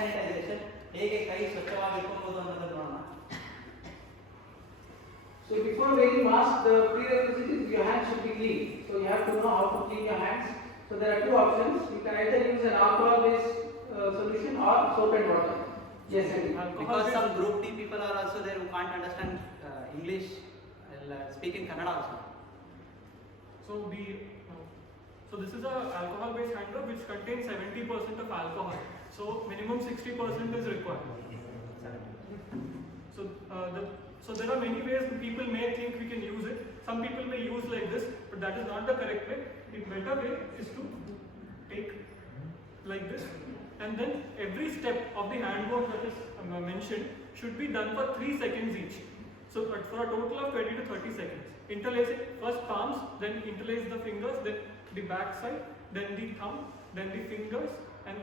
Sanitisation ಹೇಗೆ ಕೈ ಸ್ವಚ್ಛವಾಗಿ ಇಟ್ಕೊಬಹುದು ಅನ್ನೋದನ್ನು ನೋಡೋಣ. So before wearing mask, the prerequisite is your hands should be clean. So you have to know how to clean your hands. So there are two options. You can either use an alcohol-based solution or soap and water. Yes, because some group D people are also there who can't understand English, speak in Kannada also. So this is a alcohol-based hand rub which contains 70% of alcohol. So minimum 60% is required. So there are many ways people may think we can use it. Some people may use like this, but that is not the correct way. The better way is to take like this, and then every step of the hand wash that is mentioned should be done for 3 seconds each. So for a total of 20 to 30 seconds. Interlace it, first palms, then interlace the fingers, then the back side, then the thumb, then the fingers, and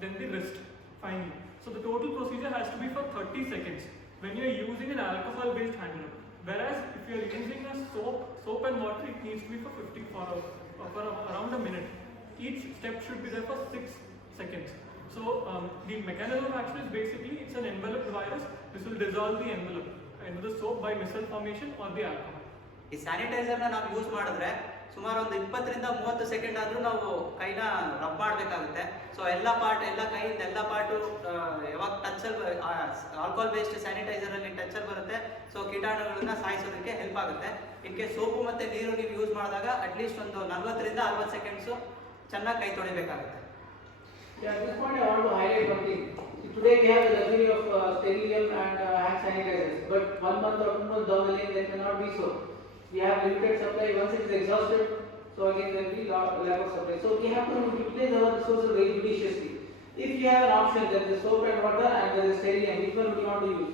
then the wrist finally. So the total procedure has to be for 30 seconds when you are using an alcohol-based hand rub. Whereas if you are using a soap and water, it needs to be for around a minute. Each step should be there for 6 seconds. So the mechanism of action is basically it's an enveloped virus. This will dissolve the envelope into the soap by micelle formation or the alcohol. ಈ ಸ್ಯಾನಿಟೈಸರ್ನ ನಾವು use ಮಾಡಿದ್ರೆ ಸುಮಾರು ಒಂದು 20 ರಿಂದ 30 second ಆದರೂ ನಾವು ಕೈನ rub ಮಾಡಬೇಕಾಗುತ್ತೆ. ಸೊ ಎಲ್ಲ ಕೈಯಿಂದ ಎಲ್ಲ ಪಾರ್ಟು ಯಾವಾಗ ಟಚ್ಚಲ್ಲಿ ಆಲ್ಕೋಹಾಲ್ ಬೇಸ್ಡ್ ಸ್ಯಾನಿಟೈಸರಲ್ಲಿ ಟಚ್ಚಲ್ಲಿ ಬರುತ್ತೆ. ಸೊ ಕೀಟಾಣುಗಳನ್ನ ಸಾಯಿಸೋದಕ್ಕೆ ಹೆಲ್ಪ್ ಆಗುತ್ತೆ. ಇನ್ಕೆ ಸೋಪು ಮತ್ತು ನೀರು ನೀವು ಯೂಸ್ ಮಾಡಿದಾಗ ಅಟ್ಲೀಸ್ಟ್ ಒಂದು 40 ರಿಂದ 60 ಸೆಕೆಂಡ್ಸು ಚೆನ್ನಾಗಿ ಕೈ ತೊಳಿಬೇಕಾಗುತ್ತೆ. Yeah, at this point I want to highlight one thing. So today we have the luxury of sterilium and hand sanitizers, but 1 month or 2 months down the lane that cannot be so. We have limited supply. Once it is exhausted, so again there will be lack of supply. So we have to utilize our resources very judiciously. If you have an option, there is soap and water and there is sterilium, which one would you want to use?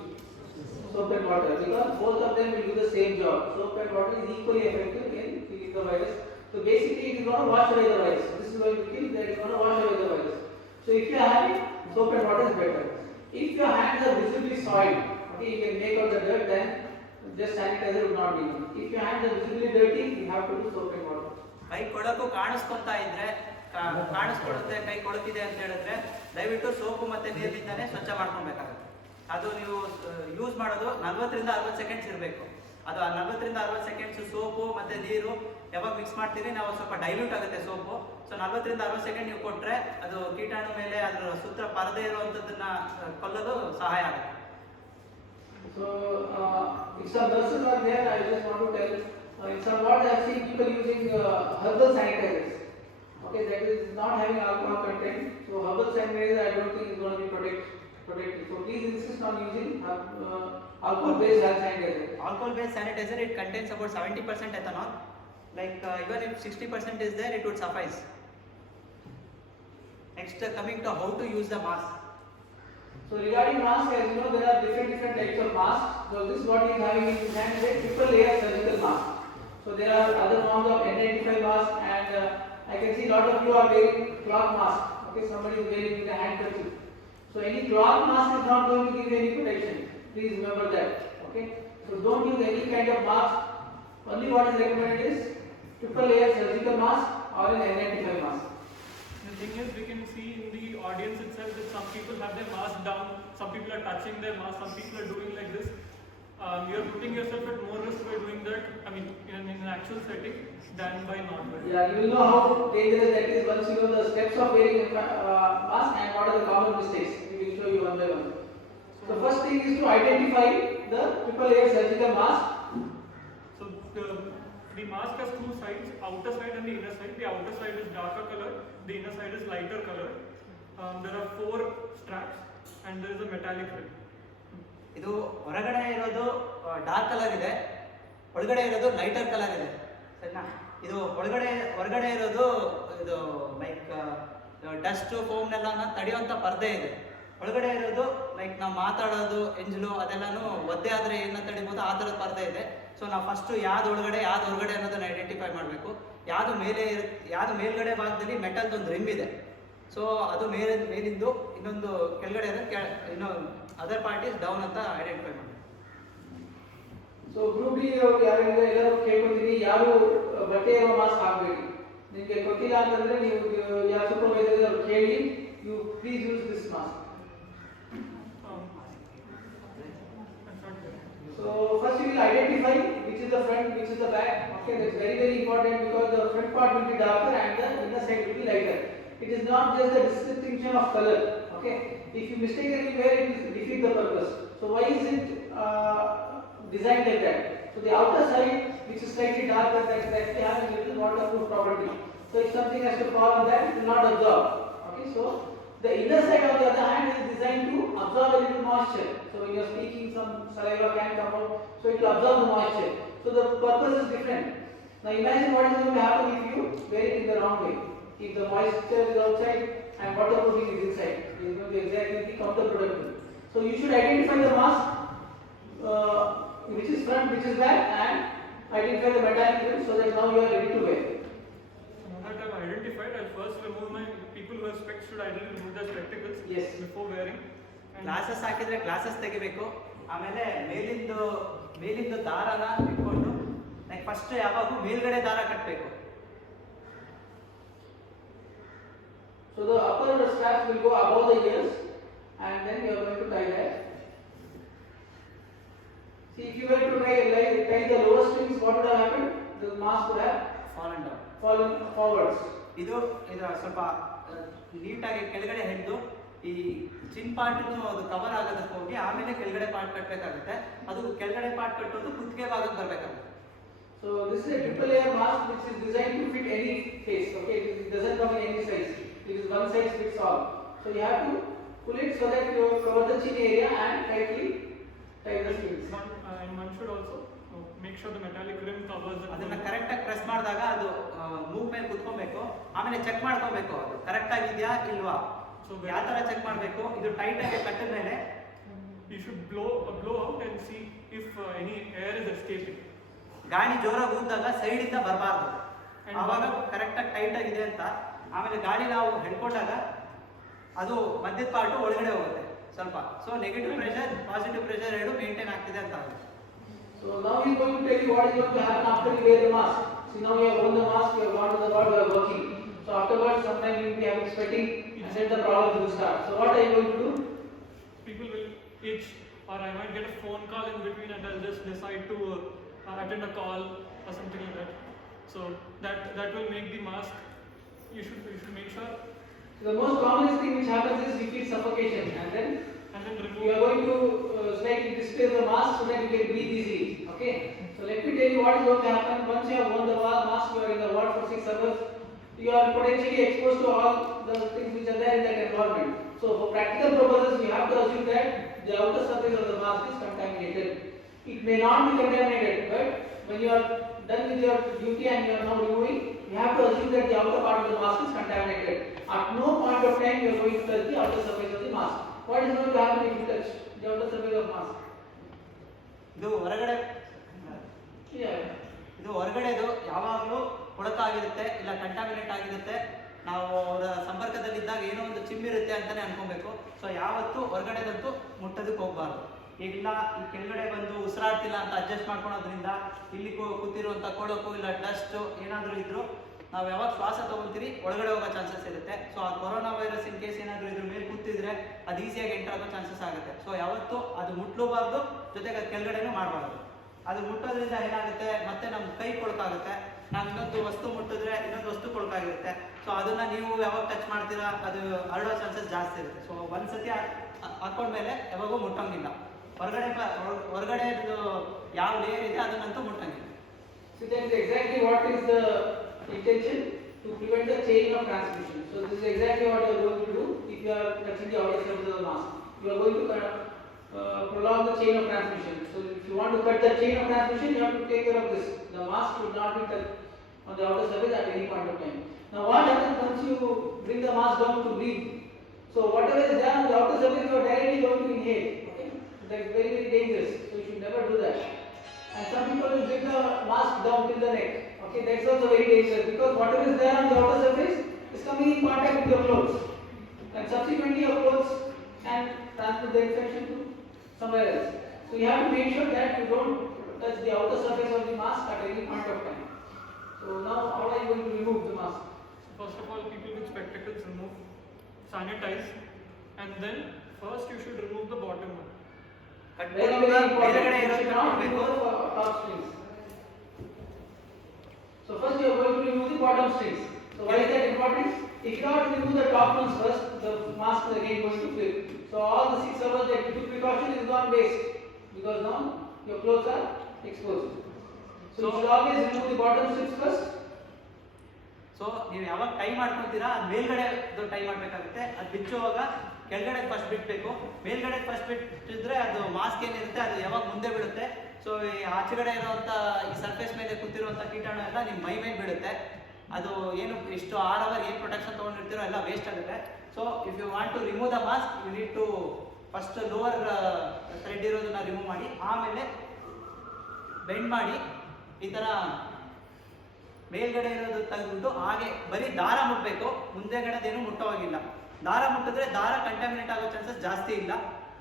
Soap and water, because both of them will do the same job. Soap and water is equally effective in killing the virus. So basically it is going to wash away the virus. This is going to kill, that is going to wash away the virus. So if you are having soap and water is better. If your hands are visibly soiled, okay, you can make out the dirt, then just sanitizer would not be enough. If your hands are visibly dirty, you have to do soap and water. ಕೈ ಕೊಡೋಕ್ಕೂ ಕಾಣಿಸ್ಕೊತಾ ಇದ್ರೆ ಕಾಣಿಸ್ಕೊಡುತ್ತೆ ಕೈ ಕೊಡುತ್ತಿದೆ ಅಂತ ಹೇಳಿದ್ರೆ ದಯವಿಟ್ಟು soap ಮತ್ತು ನೀರಿನಿಂದನೇ ಸ್ವಚ್ಛ ಮಾಡ್ಕೊಬೇಕಾಗುತ್ತೆ. ಅದು ನೀವು ಯೂಸ್ ಮಾಡೋದು 40 ರಿಂದ 60 ಸೆಕೆಂಡ್ಸ್ ಇರಬೇಕು. ಅದು 40 ರಿಂದ 60 ಸೆಕೆಂಡ್ಸ್ ಸೋಪು ಮತ್ತು ನೀರು ಯಾವಾಗ ಮಿಕ್ಸ್ ಮಾಡ್ತೀರಿ ನಾವು ಸ್ವಲ್ಪ ಡೈಲ್ಯೂಟ್ ಆಗುತ್ತೆ ಸೋಪು. ಸೊ 40 ರಿಂದ 60 ಸೆಕೆಂಡ್ ನೀವು ಕೊಟ್ಟರೆ ಅದು ಕೀಟಾಣು ಮೇಲೆ ಅದರ ಸುತ್ತ ಪರದೆ ಇರುವಂಥದ್ದನ್ನು ಕೊಲ್ಲಲು ಸಹಾಯ ಆಗುತ್ತೆ. So if some nurses are there, I just want to tell, in some wards I have seen people using herbal sanitizers. Okay, that is not having alcohol content. So herbal sanitizer I don't think is going to be protected. So please insist on using alcohol-based hand sanitizer. Alcohol-based sanitizer, it contains about 70% ethanol. Like even if 60% is there, it would suffice. Next, coming to how to use the mask. So regarding mask, as you know, there are different types of masks. So this is what he is having in his hand is a triple layer surgical mask. So there are other forms of N95 mask, and I can see a lot of you are wearing cloth mask. Okay, somebody is wearing with a handkerchief. So any cloth mask is not going to give you any protection. Please remember that. Okay. So don't use any kind of mask. Only what is recommended is triple layer surgical mask or an N95 mask. The thing is, we can see in the audience itself that some people have their mask down, some people are touching their mask, some people are doing like this. You are putting yourself at more risk by doing that, I mean, in an actual setting than by not wearing. Yeah, you will know how dangerous that is once you know the steps of wearing a mask and what are the common mistakes. We will show you one by one. So first thing is to identify the triple layer surgical mask. So the mask has two sides, outer side and the inner side. The outer side is darker color, the inner side is lighter color. There are 4 straps and there is a metallic rim. ಇದು ಹೊರಗಡೆ ಇರೋದು dark colour ಇದೆ, ಒಳಗಡೆ ಇರೋದು lighter colour ಇದೆ, ಸರಿನಾ? ಇದು ಹೊರಗಡೆ ಇರೋದು ಇದು ಲೈಕ್ ಡಸ್ಟ್ ಫೋಮ್ನೆಲ್ಲ ತಡೆಯುವಂಥ ಪರದೆ ಇದೆ. ಒಳಗಡೆ ಇರೋದು ಲೈಕ್ ನಾವು ಮಾತಾಡೋದು ಎಂಜಲು ಅದೆಲ್ಲನೂ ಒದ್ದೆ ಆದರೆ ಏನನ್ನ ತಡಿಬೋದು ಆ ಥರದ ಪರದೆ ಇದೆ. ಸೊ ನಾವು ಫಸ್ಟು ಯಾವ್ದು ಒಳಗಡೆ ಯಾವ್ದು ಹೊರಗಡೆ ಅನ್ನೋದನ್ನು ಐಡೆಂಟಿಫೈ ಮಾಡಬೇಕು. ಯಾವುದು ಮೇಲ್ಗಡೆ ಭಾಗದಲ್ಲಿ ಮೆಟಲ್ದೊಂದು ರಿಮ್ ಇದೆ. ಸೊ ಅದು ಮೇಲಿಂದು ಇನ್ನೊಂದು ಕೆಳಗಡೆ ಇನ್ನೊಂದು ಅದರ್ ಪಾರ್ಟ್ ಇಸ್ ಡೌನ್ ಅಂತ ಐಡೆಂಟಿಫೈ ಮಾಡಿ. ಸೊ ಗ್ರೂಪ್ ಡಿ ಯಾರಿಂದ ಎಲ್ಲರೂ ಕೇಳ್ಕೊತೀರಿ, ಯಾರು ಬಟ್ಟೆ ಇರೋ ಮಾಸ್ಕ್ ಹಾಕಬೇಡಿ. ನಿಮಗೆ ಗೊತ್ತಿಲ್ಲ ಅಂತಂದ್ರೆ ನೀವು ಯಾರು ಸೂಪರ್ವೈಸರ್ ಕೇಳಿ, you please use this mask. I'm not there. So first you will identify which is the front, which is the back. Okay, that's very very important because the front part will be darker and the inner side will be lighter. It is not just the distinction of color. Okay, if you mistakenly wear it, it defeat the purpose. So why is it designed like that? So the outer side, which is slightly darker, that actually has a little waterproof property. So if something has to fall on that, it will not absorb. Okay, so the inner side on the other hand is designed to absorb a little moisture. So when you are speaking, some saliva can come out, so it will absorb the moisture. So the purpose is different. Now imagine what is going to happen if you wear it in the wrong way. If the moisture is outside and waterproofing is inside, it is going to exactly be counterproductive. So you should identify the mask, which is front, which is back, and identify the metallic rim so that now you are ready to wear. Now that I've identified, I'll first remove my, people who have specs should ideally remove their spectacles Yes. before wearing. And glasses ಹಾಕಿದ್ರೆ glasses ತೆಗಿಬೇಕು. ಆಮೇಲೆ ಮೇಲಿಂದು ದಾರನ ಇಟ್ಕೊಂಡು like first ಯಾವಾಗೂ ಮೇಲ್ಗಡೆ ದಾರ ಕಟ್ಟಬೇಕು. So the upper straps will go above the ears, and then you are going to tie that. See, if you were to tie the lower strings, what would have happened? The mask would have fall and down. fallen forwards. ಇದು ಸ್ವಲ್ಪ ನೀಟಾಗಿ ಕೆಳಗಡೆ ಹಿಡಿದು ಈ ಚಿನ್ ಪಾರ್ಟ್ನು ಅದು cover ಆಗೋದಕ್ಕೆ ಹೋಗಿ ಆಮೇಲೆ ಕೆಳಗಡೆ ಪಾರ್ಟ್ ಕಟ್ಟಬೇಕಾಗುತ್ತೆ. ಅದು ಕೆಳಗಡೆ ಪಾರ್ಟ್ ಕಟ್ಟೋದು ಕುತ್ತಿಗೆ ಭಾಗಕ್ಕೆ ಬರಬೇಕಾಗುತ್ತೆ. So this is a triple layer mask which is designed to fit any face. Okay, it doesn't come in any size. It is one size fits all. So you have to pull it so that you cover the chin area and tightly tie the strings. and one should also make sure the metallic rim covers the ಅದನ್ನ ಕರೆಕ್ಟಾಗಿ press ಮಾಡಿದಾಗ ಅದು move ಮೇಲೆ ಕುತ್ಕೊಬೇಕು. ಆಮೇಲೆ check ಮಾಡ್ಕೋಬೇಕು ಅದು correct ಆಗಿದೆಯಾ ಇಲ್ವಾ. So ಯಾವ ತರ ಚೆಕ್ ಮಾಡಬೇಕು, ಇದು ಟೈಟ್ ಆಗಿ ಕಟ್ಟಿದ ಮೇಲೆ you should blow out and see if any air is escaping. ಗಾಳಿ ಜೋರಾಗಿ ಊದಿದಾಗ ಸೈಡ್ ಇಂದ ಬರಬಾರ್ದು. And ಆವಾಗ ಕರೆಕ್ಟಾಗಿ ಟೈಟ್ ಆಗಿದೆ ಅಂತ. ಆಮೇಲೆ ಗಾಳಿ ನಾವು ಹಿಡ್ಕೊಂಡಾಗ ಅದು ಮಧ್ಯದ ಪಾರ್ಟ್ ಒಳಗಡೆ ಹೋಗುತ್ತೆ ಸ್ವಲ್ಪ. So negative pressure positive pressure ಎರಡು ಮೇಂಟೈನ್ ಆಗ್ತಿದೆ ಅಂತ ಆಗುತ್ತೆ. So now he is going to tell you what is going to happen after you wear the mask. See, now you have worn the mask, you have gone to the ward, you are working. So afterwards, sometimes you will be having sweating, and then the problems will start. So what are you going to do? People will itch, or I might get a phone call in between and I'll just decide to attend a call or something like that. So that will make the mask. You should make sure So the most commonest thing which happens is we feel suffocation, and then remove. you are going to slightly displace the mask so that you can breathe easily. Okay. So let me tell you what is going to happen once you have worn the mask. You are in the ward for 6 hours. You are potentially exposed to all the things which are there in that environment. So for practical purposes, you have to assume that the outer surface of the mask is contaminated. It may not be contaminated, but when you are done with your duty and you are now removing, you have to assume that the outer part of the mask is contaminated. At no point of time you are going to touch the outer surface of the mask. What is going to happen if you touch the outer surface of mask? ಇದು ಹೊರಗಡೆ Yeah. ಇದು ಹೊರಗಡೆದು ಯಾವಾಗಲೂ ಕೊಳಕಾಗಿರುತ್ತೆ ಇಲ್ಲ contaminate ಆಗಿರುತ್ತೆ. ನಾವು ಅವರ ಸಂಪರ್ಕದಲ್ಲಿದ್ದಾಗ ಏನೋ ಒಂದು ಚಿಮ್ಮಿರುತ್ತೆ ಅಂತಾನೆ ಅನ್ಕೊಬೇಕು. ಸೊ ಯಾವತ್ತೂ ಹೊರಗಡೆದಂತೂ ಮುಟ್ಟೋದಕ್ಕೆ ಹೋಗಬಾರ್ದು. ಈಗಿಲ್ಲ ಈ ಕೆಳಗಡೆ ಬಂದು ಉಸಿರಾಡ್ತಿಲ್ಲ ಅಂತ ಅಡ್ಜಸ್ಟ್ ಮಾಡ್ಕೊಳೋದ್ರಿಂದ ಇಲ್ಲಿ ಕೂತಿರುವಂಥ ಕೊಳಕು ಇಲ್ಲ ಡಸ್ಟ್ ಏನಾದರೂ ಇದ್ರೂ ನಾವು ಯಾವಾಗ ಶ್ವಾಸ ತಗೊಳ್ತೀವಿ ಒಳಗಡೆ ಹೋಗೋ ಚಾನ್ಸಸ್ ಇರುತ್ತೆ. ಸೊ ಆ ಕೊರೋನಾ ವೈರಸ್ ಇನ್ ಕೇಸ್ ಏನಾದರೂ ಇದ್ರ ಮೇಲೆ ಕೂತಿದ್ರೆ ಅದು ಈಸಿಯಾಗಿ ಎಂಟರ್ ಆಗೋ ಚಾನ್ಸಸ್ ಆಗುತ್ತೆ. ಸೊ ಯಾವತ್ತೂ ಅದು ಮುಟ್ಲೂಬಾರ್ದು, ಜೊತೆಗೆ ಅದು ಕೆಳಗಡೆನೂ ಮಾಡಬಾರ್ದು. ಅದು ಮುಟ್ಟೋದ್ರಿಂದ ಏನಾಗುತ್ತೆ, ಮತ್ತೆ ನಮ್ಮ ಕೈ ಕೊಳಕಾಗುತ್ತೆ. ನಾವು ಇನ್ನೊಂದು ವಸ್ತು ಮುಟ್ಟಿದ್ರೆ ಇನ್ನೊಂದು ವಸ್ತು ಕೊಳಕಾಗಿರುತ್ತೆ. ಸೊ ಅದನ್ನ ನೀವು ಯಾವಾಗ ಟಚ್ ಮಾಡ್ತೀರಾ ಅದು ಹರಡೋ ಚಾನ್ಸಸ್ ಜಾಸ್ತಿ ಇರುತ್ತೆ. ಸೊ ಒಂದ್ಸತಿ ಹಾಕೊಂಡ್ಮೇಲೆ ಯಾವಾಗೂ ಮುಟ್ಟಂಗಿಲ್ಲ. ಹೊರಗಡೆ ಯಾವ ಲೇಯರ್ ಇದೆ ಅದನ್ನಂತೂ ಮುಟ್ಟಂಗಿಲ್ಲ. So that is exactly what is the intention, to prevent the chain of transmission. So this is exactly what you are going to do if you are touching the outer surface of the mask. You are going to prolong the chain of transmission. So if you want to cut the chain of transmission, you have to take care of this. The mask should not be touched on the outer surface at any point of time. Now what happens once you bring the mask down to breathe? So whatever is there on the outer surface, you are directly going to inhale. Okay? That is very very dangerous. So you should never do that. And some people will bring the mask down till the neck. Okay, that's also very dangerous because whatever is there on the outer surface is coming in contact with your clothes, and subsequently your clothes can transfer the infection to somewhere else. So you have to make sure that you don't touch the outer surface of the mask at any point of time. So now, how are you going to remove the mask? First of all, people with spectacles remove, sanitize, and then first you should remove the bottom one. Very, very important. ಮೇಲ್ಗಡೆ You ಇರೋದು should not ಕಟ್ಬೇಕು. remove the top strings. So first you are going to remove the bottom strings. So why is that important? If you not remove the top ones first, the mask is again going to flip. So all the 6 hours that you took precaution is gone waste, because now your clothes are exposed. So you should always remove the bottom strips first. So ನೀವು ಯಾವಾಗ tie ಮಾಡ್ಕೊತೀರಾ ಅದು ಮೇಲ್ಗಡೆ tie ಮಾಡಬೇಕಾಗುತ್ತೆ. ಅದು ಬಿಚ್ಚುವಾಗ ಕೆಳಗಡೆ first ಬಿಟ್ಟಬೇಕು. ಮೇಲ್ಗಡೆ first ಬಿಟ್ಟಿದ್ರೆ ಅದು mask ಏನಿರುತ್ತೆ ಅದು ಯಾವಾಗ ಮುಂದೆ ಬೀಳುತ್ತೆ. ಸೊ ಈ ಆಚೆಗಡೆ ಇರುವಂಥ ಈ ಸರ್ಫೇಸ್ ಮೇಲೆ ಕೂತಿರುವಂಥ ಕೀಟಾಣು ಎಲ್ಲ ನಿಮ್ಮ ಮೈ ಮೇಲೆ ಬೀಳುತ್ತೆ. ಅದು ಏನು ಇಷ್ಟು 6 ಅವರ್ ಏನು ಪ್ರೊಟೆಕ್ಷನ್ ತೊಗೊಂಡಿರ್ತೀರೋ ಎಲ್ಲ ವೇಸ್ಟ್ ಆಗುತ್ತೆ. So if you want to remove the mask you need to first lower thread ಇರೋದನ್ನ ರಿಮೂವ್ ಮಾಡಿ, ಆಮೇಲೆ ಬೆಂಡ್ ಮಾಡಿ ಈ ಥರ ಮೇಲ್ಗಡೆ ಇರೋದು ತೆಗೆದ್ಬಿಟ್ಟು ಹಾಗೆ ಬರೀ ದಾರ ಮುಟ್ಟಬೇಕು. ಮುಂದೆಗಡೆದೇನು ಮುಟ್ಟೋವಾಗಿಲ್ಲ. ದಾರ ಮುಟ್ಟಿದ್ರೆ ದಾರ ಕಂಟಾಮಿನೇಟ್ ಆಗೋ ಚಾನ್ಸಸ್ ಜಾಸ್ತಿ ಇಲ್ಲ.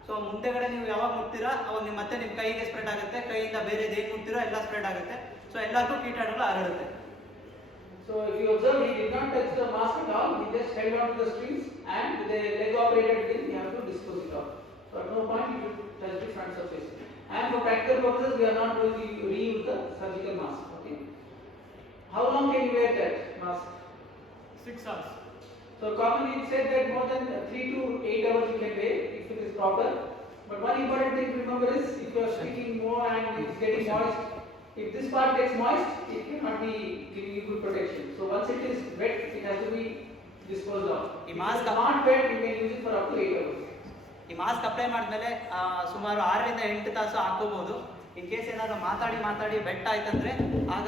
ಸೊ ಮುಂದೆಗಡೆ ನೀವು ಯಾವಾಗ ಮುಟ್ತೀರಾ ಅವಾಗ ಮತ್ತೆ ನಿಮ್ಮ ಕೈಗೆ ಸ್ಪ್ರೆಡ್ ಆಗುತ್ತೆ. ಕೈಯಿಂದ ಬೇರೆ ಏನು ಮುಟ್ತೀರೋ ಎಲ್ಲ ಸ್ಪ್ರೆಡ್ ಆಗುತ್ತೆ. ಸೊ ಎಲ್ಲರಿಗೂ ಕೀಟಾಣುಗಳು ಹರಡುತ್ತೆ. So if you observe, he did not touch the mask at all. He just held on to the strings, and with a leg operated thing, you have to dispose it off. So at no point you should touch the front surface. And for practical purposes, we are not going to reuse the surgical mask. Okay. How long can you wear that mask? 6 hours. So commonly it said that more than 3 to 8 hours you can wear if it is proper. But one important thing to remember is if you are speaking more and it's getting moist, if this part gets moist, it cannot be giving you good protection. So once it is wet, it has to be disposed of. ಈ If mask it is not wet, you can use it for up to 8 hours. ಈ mask apply ಮಾಡಿದ್ಮೇಲೆ ಸುಮಾರು 6 ರಿಂದ 8 ತಾಸು ಹಾಕೋಬಹುದು. In case ಏನಾದ್ರು ಮಾತಾಡಿ ಬೆಟ್ಟ ಆಯ್ತಂದ್ರೆ ಆಗ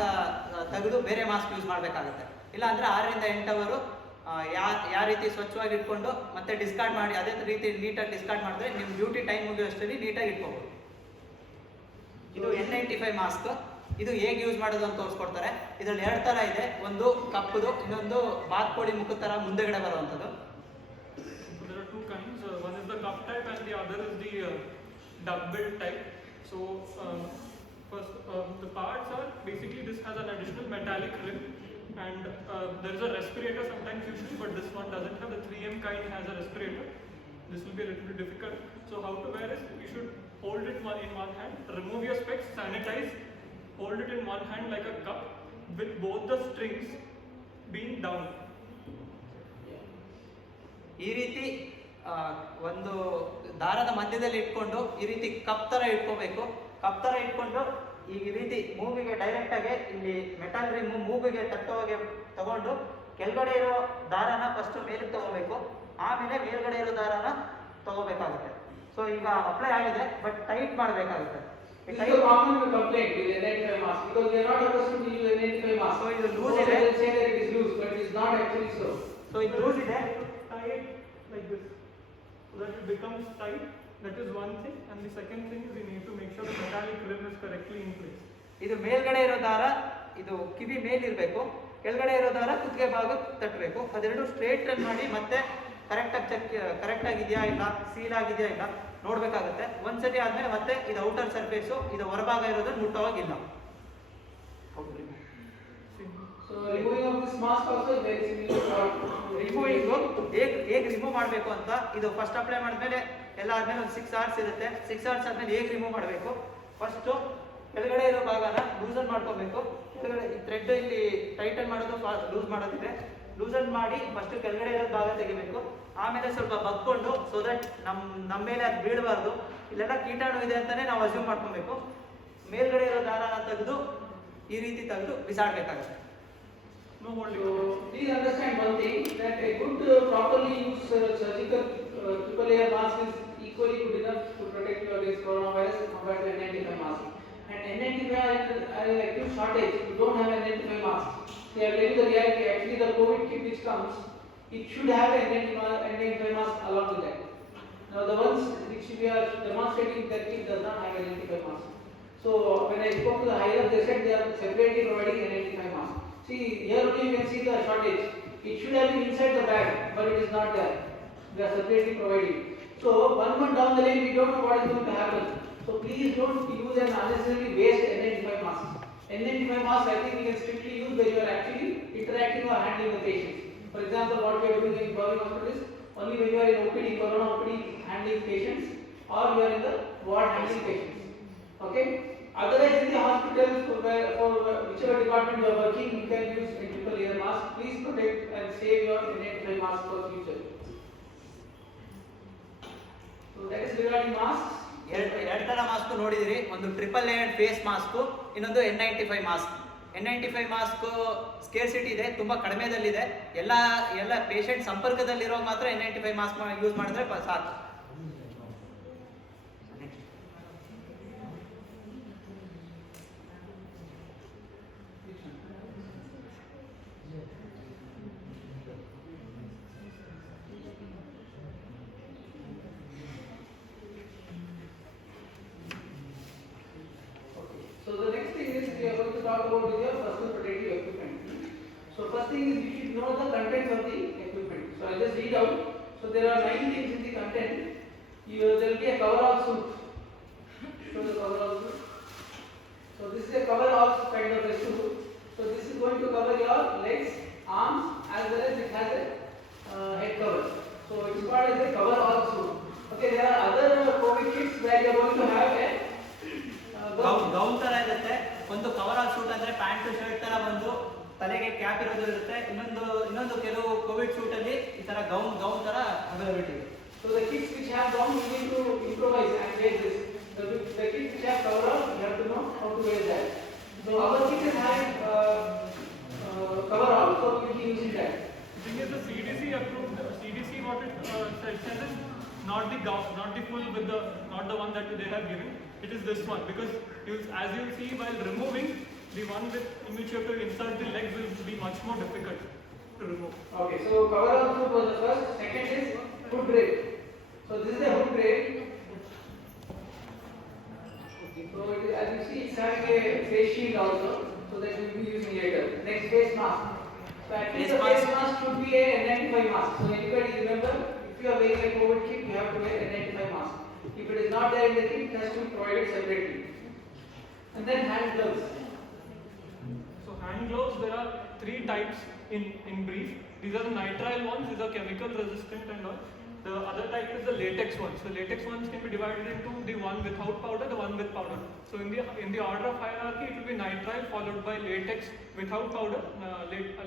ತೆಗೆದು ಬೇರೆ ಮಾಸ್ಕ್ ಯೂಸ್ ಮಾಡಬೇಕಾಗುತ್ತೆ. ಇಲ್ಲ ಅಂದ್ರೆ 6 ರಿಂದ 8 ಅವರು ಯಾವ ರೀತಿ ಸ್ವಚ್ಛವಾಗಿ ಇಟ್ಕೊಂಡು ಮತ್ತೆ ಡಿಸ್ಕಾರ್ಡ್ ಮಾಡಿ ಅದೇ ರೀತಿ ನೀಟಾಗಿ ಡಿಸ್ಕಾರ್ಡ್ ಮಾಡಿದ್ರೆ ನಿಮ್ಮ ಡ್ಯೂಟಿ ಟೈಮ್ ಮುಗಿಯೋಷ್ಟರಲ್ಲಿ ನೀಟಾಗಿ ಇಟ್ಕೋಬಹುದು. ಇದು N95 ಮಾಸ್ಕ್. ಇದು ಹೇಗೆ ಯೂಸ್ ಮಾಡೋದು ಅಂತ ತೋರಿಸ್ಕೊಡ್ತಾರೆ. ಇದರಲ್ಲಿ 2 ಥರ ಇದೆ. ಒಂದು ಕಪ್ಪುದು, ಇನ್ನೊಂದು ಬಾತ್ಕೋಳಿ ಮುಖದ ಥರ ಮುಂದೆಗಡೆ ಬರುವಂಥದ್ದು. So there are two kinds. One is the cup type and the other is the duck-bill type. So first, the parts are basically this has an additional metallic rim, and there is a respirator sometimes usually, but this one doesn't have. The 3M kind has a respirator. This will be a little bit difficult. So how to wear is you should hold it in one hand, remove your specs, sanitize, hold it in one hand like a cup with both the strings being down. ಈ ರೀತಿ ಒಂದು ದಾರದ ಮಧ್ಯದಲ್ಲಿ ಇಟ್ಕೊಂಡು ಈ ರೀತಿ cup ಥರ ಇಟ್ಕೋಬೇಕು. ಕಪ್ ಥರ ಇಟ್ಕೊಂಡು ಈ ರೀತಿ ಮೂಗಿಗೆ ಡೈರೆಕ್ಟಾಗಿ ಇಲ್ಲಿ ಮೆಟಲ್ ರಿಮ್ ಮೂಗಿಗೆ ತಟ್ಟೋಗೆ ತಗೊಂಡು ಕೆಳಗಡೆ ಇರೋ ದಾರನ ಫಸ್ಟ್ ಮೇಲಕ್ಕೆ ತಗೋಬೇಕು, ಆಮೇಲೆ ಮೇಲ್ಗಡೆ ಇರೋ ದಾರನ ತಗೋಬೇಕಾಗುತ್ತೆ. ಸೊ ಈಗ ಅಪ್ಲೈ ಆಗಿದೆ, ಬಟ್ ಟೈಟ್ ಮಾಡಬೇಕಾಗುತ್ತೆ. This is a common complaint with N95 mask because we are not accustomed to use N95 mask. So ಇದು loose Most ಇದೆ. people say that it is loose, but it is not actually so. So ಇದು loose ಇದೆ. Tie it like this so that it becomes tight. That is one thing, and the second thing is you need to make sure the metallic rim is correctly in place. ಇದು ಮೇಲ್ಗಡೆ ಇರೋ ದಾರ ಇದು ಕಿವಿ ಮೇಲಿರಬೇಕು, ಕೆಳಗಡೆ ಇರೋ ದಾರ ಕುತ್ತಿಗೆ ಭಾಗ ತಟ್ಟಬೇಕು. ಅದೆರಡು ಸ್ಟ್ರೇಟ್ ರನ್ ಮಾಡಿ ಮತ್ತೆ ಕರೆಕ್ಟ್ ಆಗಿದೆಯಾ ಇಲ್ಲ, ಸೀಲ್ ಆಗಿದೆಯಾ ಇಲ್ಲ ನೋಡಬೇಕಾಗುತ್ತೆ. ಒಂದ್ಸತಿ ಆದ್ಮೇಲೆ ಮತ್ತೆ ಇದು ಔಟರ್ ಸರ್ಫೇಸು, ಇದು ಹೊರಭಾಗ ಇರೋದನ್ನ ಮುಟ್ಟೋವಾಗಿಲ್ಲ. So removing of this mask also is very similar. ರಿಮೂವಿಂಗು ಹೇಗೆ ರಿಮೂವ್ ಮಾಡಬೇಕು ಅಂತ, ಇದು ಫಸ್ಟ್ ಅಪ್ಲೈ ಮಾಡಿದ್ಮೇಲೆ ಎಲ್ಲ ಆದ್ಮೇಲೆ ಒಂದು 6 ಅವರ್ಸ್ ಇರುತ್ತೆ. 6 ಅವರ್ಸ್ ಆದ್ಮೇಲೆ ಹೇಗೆ ರಿಮೂವ್ ಮಾಡಬೇಕು, ಫಸ್ಟು ಕೆಳಗಡೆ ಇರೋ ಭಾಗನ ಲೂಸನ್ ಮಾಡ್ಕೋಬೇಕು. ಕೆಳಗಡೆ ಈ ಥ್ರೆಡ್ ಇಲ್ಲಿ ಟೈಟನ್ ಮಾಡೋದು ಲೂಸ್ ಮಾಡೋದಿದೆ. ಲೂಸನ್ ಮಾಡಿ ಫಸ್ಟ್ ಕೆಳಗಡೆ ಇರೋ ಭಾಗ ತೆಗಿಬೇಕು, ಆಮೇಲೆ ಸ್ವಲ್ಪ ಬಗ್ಕೊಂಡು ಸೊ ದಟ್ ನಮ್ಮ ಮೇಲೆ ಅದು ಬೀಳಬಾರ್ದು. ಇಲ್ಲೆಲ್ಲ ಕೀಟಾಣು ಇದೆ ಅಂತಾನೆ ನಾವು ಅಸ್ಯೂಮ್ ಮಾಡ್ಕೊಬೇಕು. ಮೇಲ್ಗಡೆ ಇರೋ ದಾರನ ತೆಗೆದು ಈ ರೀತಿ ತೆಗೆದು ಬಿಸಾಡಬೇಕಾಗುತ್ತೆ. No holding. So please understand one thing, that a good properly used surgical triple layer mask is equally good enough to protect you against coronavirus compared to N95 mask. And N95 is acute shortage. You don't have an N95 mask. They are telling the reality. Actually, the COVID kit which comes, it should have an N95 mask along with that. Now the ones which we are demonstrating, that kit does not have an N95 mask. So when I spoke to the higher, they said they are separately providing an N95 mask. See, here only you can see the shortage. It should have been inside the bag, but it is not there. They are separately providing. So 1 month down the lane, we don't know what is going to happen. So please don't use an unnecessarily waste N95 mask. N95 mask, I think we can strictly use when you are actually interacting or handling the patient. For example, what we are doing in Bhavin Hospital is only when you are in OPD, corona OPD handling patients, or you are in the ward handling patients. Okay? Otherwise, in the hospital, for whichever department you are working, you can use a triple layer mask. Please protect and save your N95 mask for future. So that is regarding masks. ಎರಡು ಥರ mask ನೋಡಿದಿರಿ. ಒಂದು triple layered face mask, ಇನ್ನೊಂದು N95 mask. N95 mask scarcity ಇದೆ, ತುಂಬಾ ಕಡಿಮೆದಲ್ಲಿದೆ. ಎಲ್ಲ patient ಸಂಪರ್ಕದಲ್ಲಿರೋ ಮಾತ್ರ N95 mask use ಮಾಡಿದ್ರೆ ಸಾಕು. So the next thing is we are going to talk about is your personal protective equipment. So first thing is you should know the contents of the equipment. So I'll just read out. So there are 9 things in the content. There will be a coverall suit. Show the coverall suit. So this is a coverall kind of a suit. So this is going to cover your legs, arms, as well as it has a head cover. So it's called as a coverall suit. Okay, there are other COVID kits where you are going to have a gown ತರ ಇರುತ್ತೆ. ಒಂದು cover all suit ಅಂದ್ರೆ pant shirt ತರ ಬಂದು ತಲೆಗೆ cap ಇರೋದು ಇರುತ್ತೆ. ಇನ್ನೊಂದು ಕೆಲವು ಕೋವಿಡ್ ಸೂಟ್ ಅಲ್ಲಿ ಈ ತರ ಗೌನ್ ತರ ಅವೈಲಬಿಲಿಟಿ ಇದೆ. So the kits which have gone, you need to improvise and wear this. The kits which have cover up, you have to know how to wear that. So our kit is having cover up, so we will be using that. The thing is, the CDC approved. CDC what it says is not the gown, not the full with the, not the one that they have given. It is this one, because as you see while removing, the one with in which you have to insert the leg will be much more difficult to remove. Okay, so cover up suit was the first. Second is hood drape. So this is the hood drape. So as you see, it's having a face shield also, so that we will be using later. Next, face mask. So at least the face mask should be a N95 mask. So anybody remember, if you are wearing a COVID kit, you have to wear a N95 mask. If it is not there in the kit, it has to be provided separately. And then hand gloves. So hand gloves, there are 3 types in brief. These are the nitrile ones, these are chemical resistant and all. The other type is the latex ones. So latex ones can be divided into the one without powder, the one with powder. So in the order of hierarchy, it will be nitrile followed by latex without powder,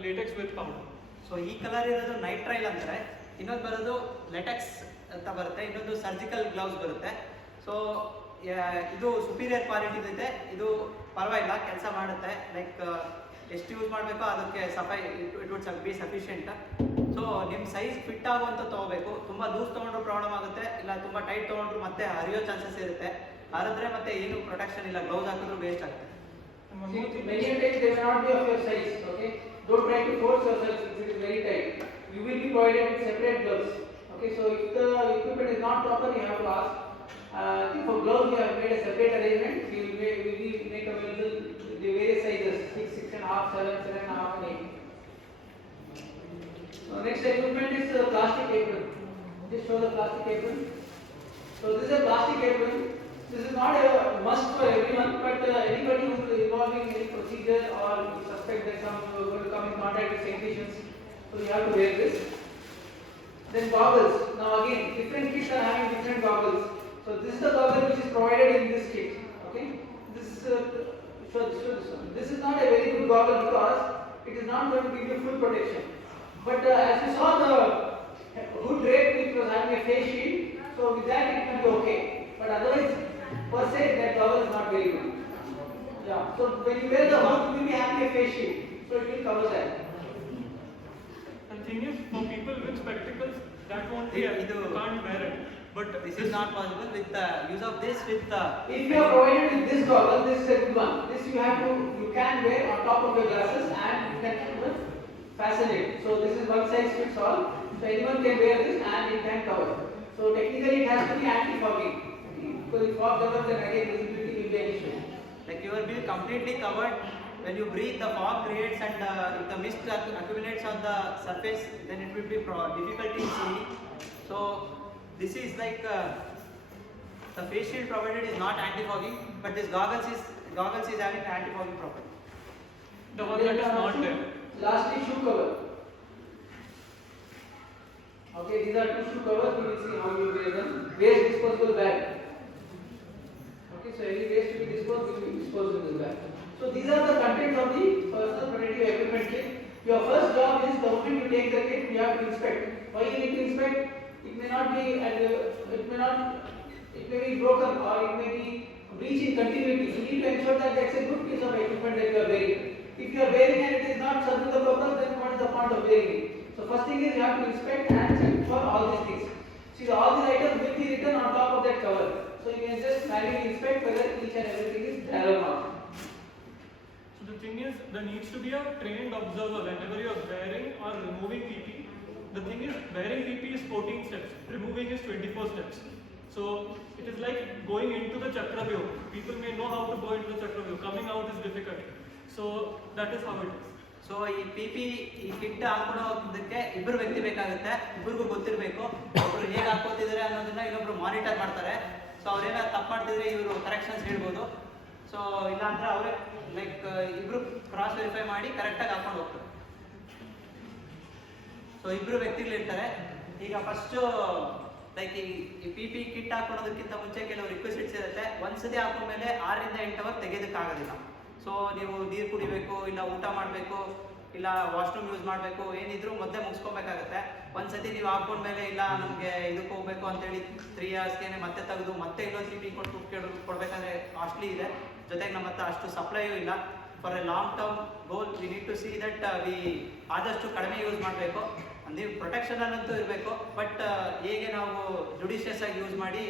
latex with powder. So ಈ colour ಇರೋದು ನೈಟ್ರೈಲ್ ಅಂತಾರೆ. ಇನ್ನೊಂದು ಬರೋದು latex ಅಂತ ಬರುತ್ತೆ. ಇನ್ನೊಂದು surgical gloves ಬರುತ್ತೆ. So ಇದು ಸುಪೀರಿಯರ್ ಕ್ವಾಲಿಟಿ ಇದೆ. ಇದು ಪರವಾಗಿಲ್ಲ, ಕೆಲಸ ಮಾಡುತ್ತೆ. ಲೈಕ್ ಎಷ್ಟು ಯೂಸ್ ಮಾಡಬೇಕೋ ಅದಕ್ಕೆ it would be sufficient. So ನಿಮ್ಮ ಸೈಜ್ ಫಿಟ್ ಆಗುವಂತ ತೊಗೋಬೇಕು. ತುಂಬ ಲೂಸ್ ತೊಗೊಂಡ್ರು ಪ್ರಾಬ್ಲಮ್ ಆಗುತ್ತೆ, ಇಲ್ಲ ತುಂಬ ಟೈಟ್ ತೊಗೊಂಡ್ರು ಮತ್ತೆ ಹರಿಯೋ ಚಾನ್ಸಸ್ ಇರುತ್ತೆ. ಹರಿದ್ರೆ ಮತ್ತೆ ಏನು ಪ್ರೊಟೆಕ್ಷನ್ ಇಲ್ಲ, ಗ್ಲೌಸ್ ಹಾಕಿದ್ರು ವೇಸ್ಟ್ ಆಗುತ್ತೆ. Many times they may not be of your size. Okay, don't try to force yourself if it is very tight. You will be provided with separate gloves. Okay, so if the equipment is not proper, you have to ask. I think for gloves we have made a separate arrangement. We will make available the various sizes: 6, 6.5, 7, 7.5, and 8. So next equipment is the plastic apron. Just show the plastic apron. So this is a plastic apron. This is not a must for everyone, but anybody who is involving in any procedure or you suspect that some are going to come in contact with patients, so you have to wear this. Then goggles. Now again, different kits are having different goggles. So this is the goggle which is provided in this kit. Okay, this is show this one. This is not a very good goggle because it is not going to give you full protection. But as you saw the hood drape, which was having a face shield, so with that it will be okay. But otherwise, per se, that goggle is not very good. Yeah. So when you wear the hood, you will be having a face shield, so it will cover that. And thing is, for people with spectacles, that won't be. You can't wear it. But this is not possible with the use of this with the. If you are provided with this goggle, this is a good one. This you can wear on top of your glasses and you can fasten it. So this is one size fits all. So anyone can wear this and it can cover. So technically it has to be anti-fogging. So if fog covers, then again visibility will be an issue. Like you will be completely covered. When you breathe, the fog creates, and if the mist accumulates on the surface, then it will be difficult in seeing. So this is like the face shield provided is not anti-fogging, but this goggles is having anti-fogging property. The one that is not there. Lastly, shoe cover. Okay, these are two shoe covers. We will see how you wear them. Waste disposable bag. Okay, so any waste to be disposed will be disposed in this bag. So these are the contents of the personal protective equipment kit. Your first job is the moment you take the kit, you have to inspect. Why you need to inspect? It may not be it may be broken or it may be breach in continuity. You need to ensure that that's a good piece of equipment that you are wearing. If you are wearing and it is not serving the purpose, then what is the point of wearing it? So first thing is you have to inspect and check for all these things. See, all these items will be written on top of that cover. So you can just manually inspect whether each and everything is there or not. So the thing is, there needs to be a trained observer whenever you are wearing or removing PP. The thing is, wearing PP is 14 steps, removing is 24 steps. So it is like going into the Chakravyuh. People may know how to go into the Chakravyuh. Coming out is difficult. So that is how it is. So ಈ PP ಈ kit ಹಾಕೊಂಡು ಹೋಗೋದಕ್ಕೆ ಇಬ್ಬರು ವ್ಯಕ್ತಿ ಬೇಕಾಗುತ್ತೆ, ಇಬ್ಬರಿಗೂ ಗೊತ್ತಿರಬೇಕು. ಒಬ್ರು ಹೇಗೆ ಹಾಕೋತಿದ್ದಾರೆ ಅನ್ನೋದನ್ನ ಇನ್ನೊಬ್ರು ಮಾನಿಟರ್ ಮಾಡ್ತಾರೆ. ಸೊ ಅವ್ರೇನಾದ್ರು ತಪ್ಪು ಮಾಡ್ತಿದ್ರೆ ಇವರು ಕರೆಕ್ಷನ್ಸ್ ಹೇಳ್ಬೋದು. ಸೊ ಇಲ್ಲ ಅಂದ್ರೆ ಅವರೇ ಲೈಕ್ ಇಬ್ರು ಕ್ರಾಸ್ ವೆರಿಫೈ ಮಾಡಿ ಕರೆಕ್ಟಾಗಿ ಹಾಕೊಂಡು ಹೋಗ್ತಾರೆ. ಸೊ ಇಬ್ರು ವ್ಯಕ್ತಿಗಳಿರ್ತಾರೆ. ಈಗ ಫಸ್ಟು ಲೈಕ್ ಈ PP ಕಿಟ್ ಹಾಕೊಳ್ಳೋದಕ್ಕಿಂತ ಮುಂಚೆ ಕೆಲವು ರಿಕ್ವೆಸ್ಟ್ಸ್ ಇರುತ್ತೆ. ಒಂದ್ಸತಿ ಹಾಕೊಂಡ್ಮೇಲೆ 6 ರಿಂದ 8 ಅವರ್ ತೆಗೆಯೋದಕ್ಕಾಗೋದಿಲ್ಲ. ಸೊ ನೀವು ನೀರು ಕುಡಿಬೇಕು, ಇಲ್ಲ ಊಟ ಮಾಡಬೇಕು, ಇಲ್ಲ ವಾಶ್ರೂಮ್ ಯೂಸ್ ಮಾಡಬೇಕು, ಏನಿದ್ರು ಮೊದಲೇ ಮುಗಿಸ್ಕೊಬೇಕಾಗತ್ತೆ. ಒಂದ್ಸತಿ ನೀವು ಹಾಕೊಂಡ್ಮೇಲೆ ಇಲ್ಲ ನಮಗೆ ಇದಕ್ಕೆ ಹೋಗ್ಬೇಕು ಅಂತೇಳಿ 3 ಅವರ್ಸ್ಗೆ ಮತ್ತೆ ತೆಗೆದು ಮತ್ತೆ ಇನ್ನೊಂದು PP ಕೊಡಬೇಕಂದ್ರೆ ಕಾಸ್ಟ್ಲಿ ಇದೆ. ಜೊತೆಗೆ ನಮ್ಮ ಹತ್ರ ಅಷ್ಟು ಸಪ್ಲೈಯೂ ಇಲ್ಲ. For a long term goal we need to see that we ಆದಷ್ಟು ಕಡಿಮೆ ಯೂಸ್ ಮಾಡಬೇಕು. ನೀವು ಪ್ರೊಟೆಕ್ಷನ್ ಅನ್ನಂತೂ ಇರಬೇಕು, ಬಟ್ ಹೇಗೆ ನಾವು ಜುಡಿಷಿಯಸ್ ಆಗಿ ಯೂಸ್ ಮಾಡಿ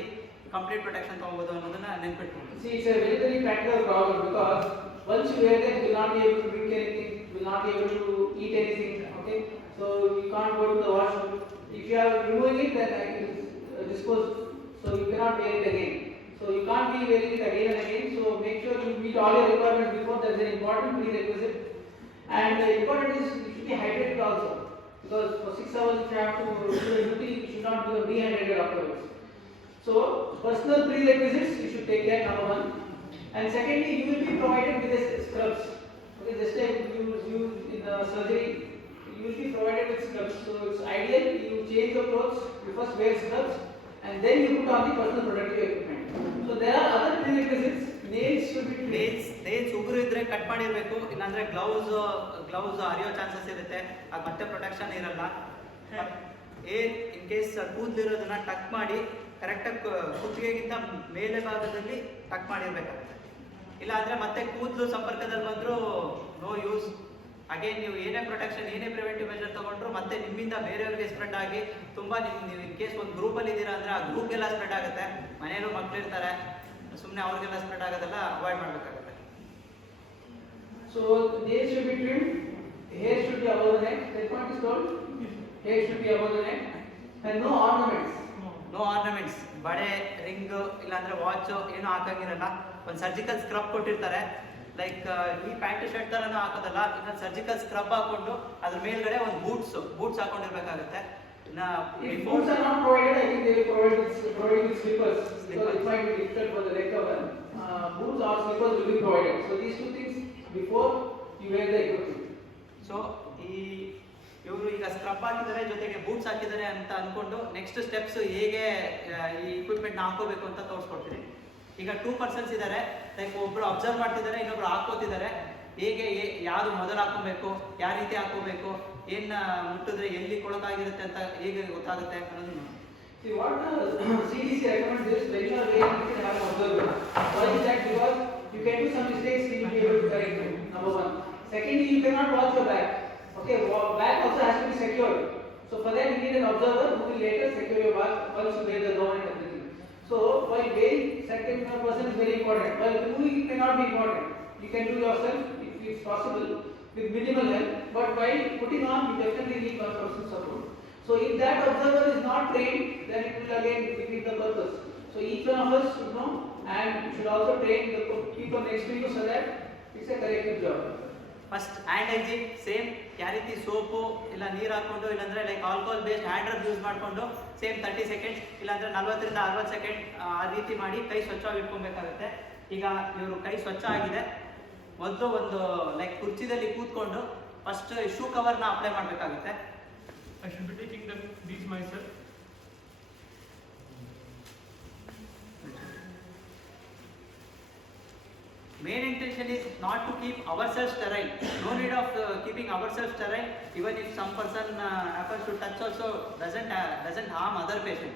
ಕಂಪ್ಲೀಟ್ ಪ್ರೊಟೆಕ್ಷನ್ ತಗೋಬಹುದು ಅನ್ನೋದನ್ನ ನೆನ್ಪಿಟ್ಕೊಂಡು. See, it's a very, very practical problem because once you wear them, you will not be able to drink anything, you will not be able to eat anything. Okay, so you can't go to the washroom. If you are removing it, then it is disposed, so you cannot wear it again. So you can't be wearing it again and again. So make sure you meet all your requirements before. That's an important prerequisite. And the important is you should be hydrated also, because for 6 hours if you have to do a duty, you should not be dehydrated afterwards. So personal prerequisites you should take care, number one. And secondly, you will be provided with a scrubs. Okay, just like you in the surgery, you will be provided with scrubs. So it's ideal you change your clothes, you first wear scrubs, and then you put on the personal protective equipment. So there are other prerequisites. Nails should be nails ಉಗುರು ಇದ್ರೆ cut ಮಾಡಿರ್ಬೇಕು, ಇಲ್ಲಾಂದ್ರೆ gloves ಹರಿಯೋ chances ಇರುತ್ತೆ, ಆಗ ಮತ್ತೆ protection ಇರಲ್ಲ. In case ಕೂದಲಿರೋದನ್ನ ಟಕ್ ಮಾಡಿ ಕರೆಕ್ಟಾಗಿ ಕುತ್ತಿಗೆಗಿಂತ ಮೇಲೆ ಭಾಗದಲ್ಲಿ ಟಕ್ ಮಾಡಿರ್ಬೇಕಾಗುತ್ತೆ. ಇಲ್ಲ ಅಂದ್ರೆ ಮತ್ತೆ ಕೂದಲು ಸಂಪರ್ಕದಲ್ಲಿ ಬಂದರೂ ನೋ ಯೂಸ್. ಅಗೇನ್ ನೀವು ಏನೇ ಪ್ರೊಟೆಕ್ಷನ್ ಏನೇ ಪ್ರಿವೆಂಟಿವ್ ಮೆಜರ್ ತಗೊಂಡ್ರು ಮತ್ತೆ ನಿಮ್ಮಿಂದ ಬೇರೆಯವ್ರಿಗೆ ಸ್ಪ್ರೆಡ್ ಆಗಿ ತುಂಬಾ ನೀವು ಇನ್ ಕೇಸ್ ಒಂದು ಗ್ರೂಪಲ್ಲಿ ಇದ್ದೀರಾ ಅಂದ್ರೆ ಆ ಗ್ರೂಪ್ಗೆಲ್ಲ ಸ್ಪ್ರೆಡ್ ಆಗುತ್ತೆ. ಮನೆಯಲ್ಲೂ ಮಕ್ಕಳಿರ್ತಾರೆ, ಸುಮ್ಮನೆ ಅವ್ರಿಗೆಲ್ಲ ಸ್ಪ್ರೆಡ್ ಆಗೋದೆಲ್ಲ ಅವಾಯ್ಡ್ ಮಾಡಬೇಕಾಗುತ್ತೆ. So nails should be trimmed, hair should be above the neck. That point is told. Hair should be above the neck, and no ornaments. No ornaments, ಬಳೆ, ರಿಂಗ್ ಇಲ್ಲಾಂದ್ರೆ ವಾಚ್ ಏನೂ ಹಾಕಂಗಿರಲ್ಲ. ಒಂದು ಸರ್ಜಿಕಲ್ ಸ್ಕ್ರಬ್ ಕೊಟ್ಟಿರ್ತಾರೆ, like ಈ pant shirt ಥರನೂ ಹಾಕೋದಲ್ಲ, ಇನ್ನೊಂದು ಸರ್ಜಿಕಲ್ ಸ್ಕ್ರಬ್ ಹಾಕೊಂಡು ಅದ್ರ ಮೇಲ್ಗಡೆ ಒಂದು ಬೂಟ್ಸ್ ಹಾಕೊಂಡಿರ್ಬೇಕಾಗುತ್ತೆ. If boots are not provided, I think they will provide with slippers, because it might be difficult for the leg cover. Boots or slippers will be provided. So these two things before you wear the equipment. So ಇವರು ಈಗ scrub ಹಾಕಿದ್ದಾರೆ ಜೊತೆಗೆ boots ಹಾಕಿದ್ದಾರೆ ಅಂತ ಅಂದ್ಕೊಂಡು next steps ಹೇಗೆ ಈ ಇಕ್ವಿಪ್ಮೆಂಟ್ನ ಹಾಕೋಬೇಕು ಅಂತ ತೋರಿಸ್ಕೊಡ್ತೀನಿ. ಈಗ 2 ಪರ್ಸನ್ಸ್ ಇದ್ದಾರೆ, ಲೈಕ್ ಒಬ್ರು ಅಬ್ಸರ್ವ್ ಮಾಡ್ತಿದ್ದಾರೆ, ಇನ್ನೊಬ್ರು ಹಾಕೋತಿದ್ದಾರೆ. ಹೇಗೆ ಯಾರು ಮೊದಲು ಹಾಕೋಬೇಕು, ಯಾವ ರೀತಿ ಹಾಕೋಬೇಕು, ಏನು ಮುಟ್ಟಿದ್ರೆ ಎಲ್ಲಿ ಕೊಳಕಾಗಿರುತ್ತೆ ಅಂತ ಹೇಗೆ ಗೊತ್ತಾಗುತ್ತೆ ಅನ್ನೋದನ್ನು. See what the CDC recommends is when you are wearing it, have an observer. Why is that? Because you can do some mistakes, you will be able to correct them. Number one. Secondly, you cannot watch your back. Okay, back also has to be secured. So for that you need an observer who will later secure your back once you wear the gown and everything. So while wearing, second person is very important. While doing it may not be important. You can do yourself if it's possible with minimal help. But while putting on, you definitely need one person's support. So if that observer is not trained, then it will again defeat the purpose. So each one of us should know, and should also train the people next to you so that it's a corrective job. First hand hygiene same, ಯಾವ ರೀತಿ soap ಇಲ್ಲ ನೀರು ಹಾಕೊಂಡು ಇಲ್ಲಾಂದ್ರೆ like alcohol based hand rub use ಮಾಡಿಕೊಂಡು same 30 seconds ಇಲ್ಲಾಂದ್ರೆ 40 ರಿಂದ 60 second ಆ ರೀತಿ ಮಾಡಿ ಕೈ ಸ್ವಚ್ಛವಾಗಿ ಇಟ್ಕೊಬೇಕಾಗುತ್ತೆ. ಈಗ ಇವರು ಕೈ ಸ್ವಚ್ಛ ಆಗಿದೆ, ಮೊದಲು ಒಂದು ಲೈಕ್ ಕುರ್ಚಿದಲ್ಲಿ ಕೂತ್ಕೊಂಡು ಫಸ್ಟ್ ಶೂ ಕವರ್ನ ಅಪ್ಲೈ ಮಾಡಬೇಕಾಗುತ್ತೆ. I should be taking these ease myself. Main intention is not to keep ourselves sterile. No need of keeping ourselves sterile. Even if some person happens to touch also doesn't harm other patient.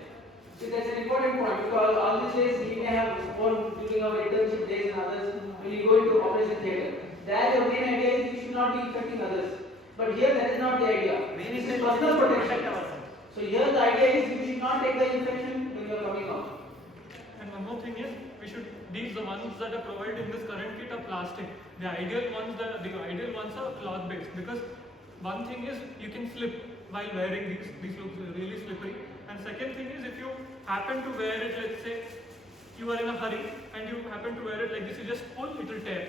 See, that's an important point because all these days we may have born during our internship days and others when you go into operation theatre. There your main idea is you should not be infecting others. But here that is not the idea. Main This is intention is personal to protection. protect ourselves. So here the idea is you should not take the infection when you are coming out. And one more thing is, these the ones that are provided in this current kit are plastic. The ideal ones are cloth based, because one thing is you can slip while wearing these look really slippery. And second thing is, if you happen to wear it, let's say you are in a hurry and you happen to wear it like this, you just pull, it will tear.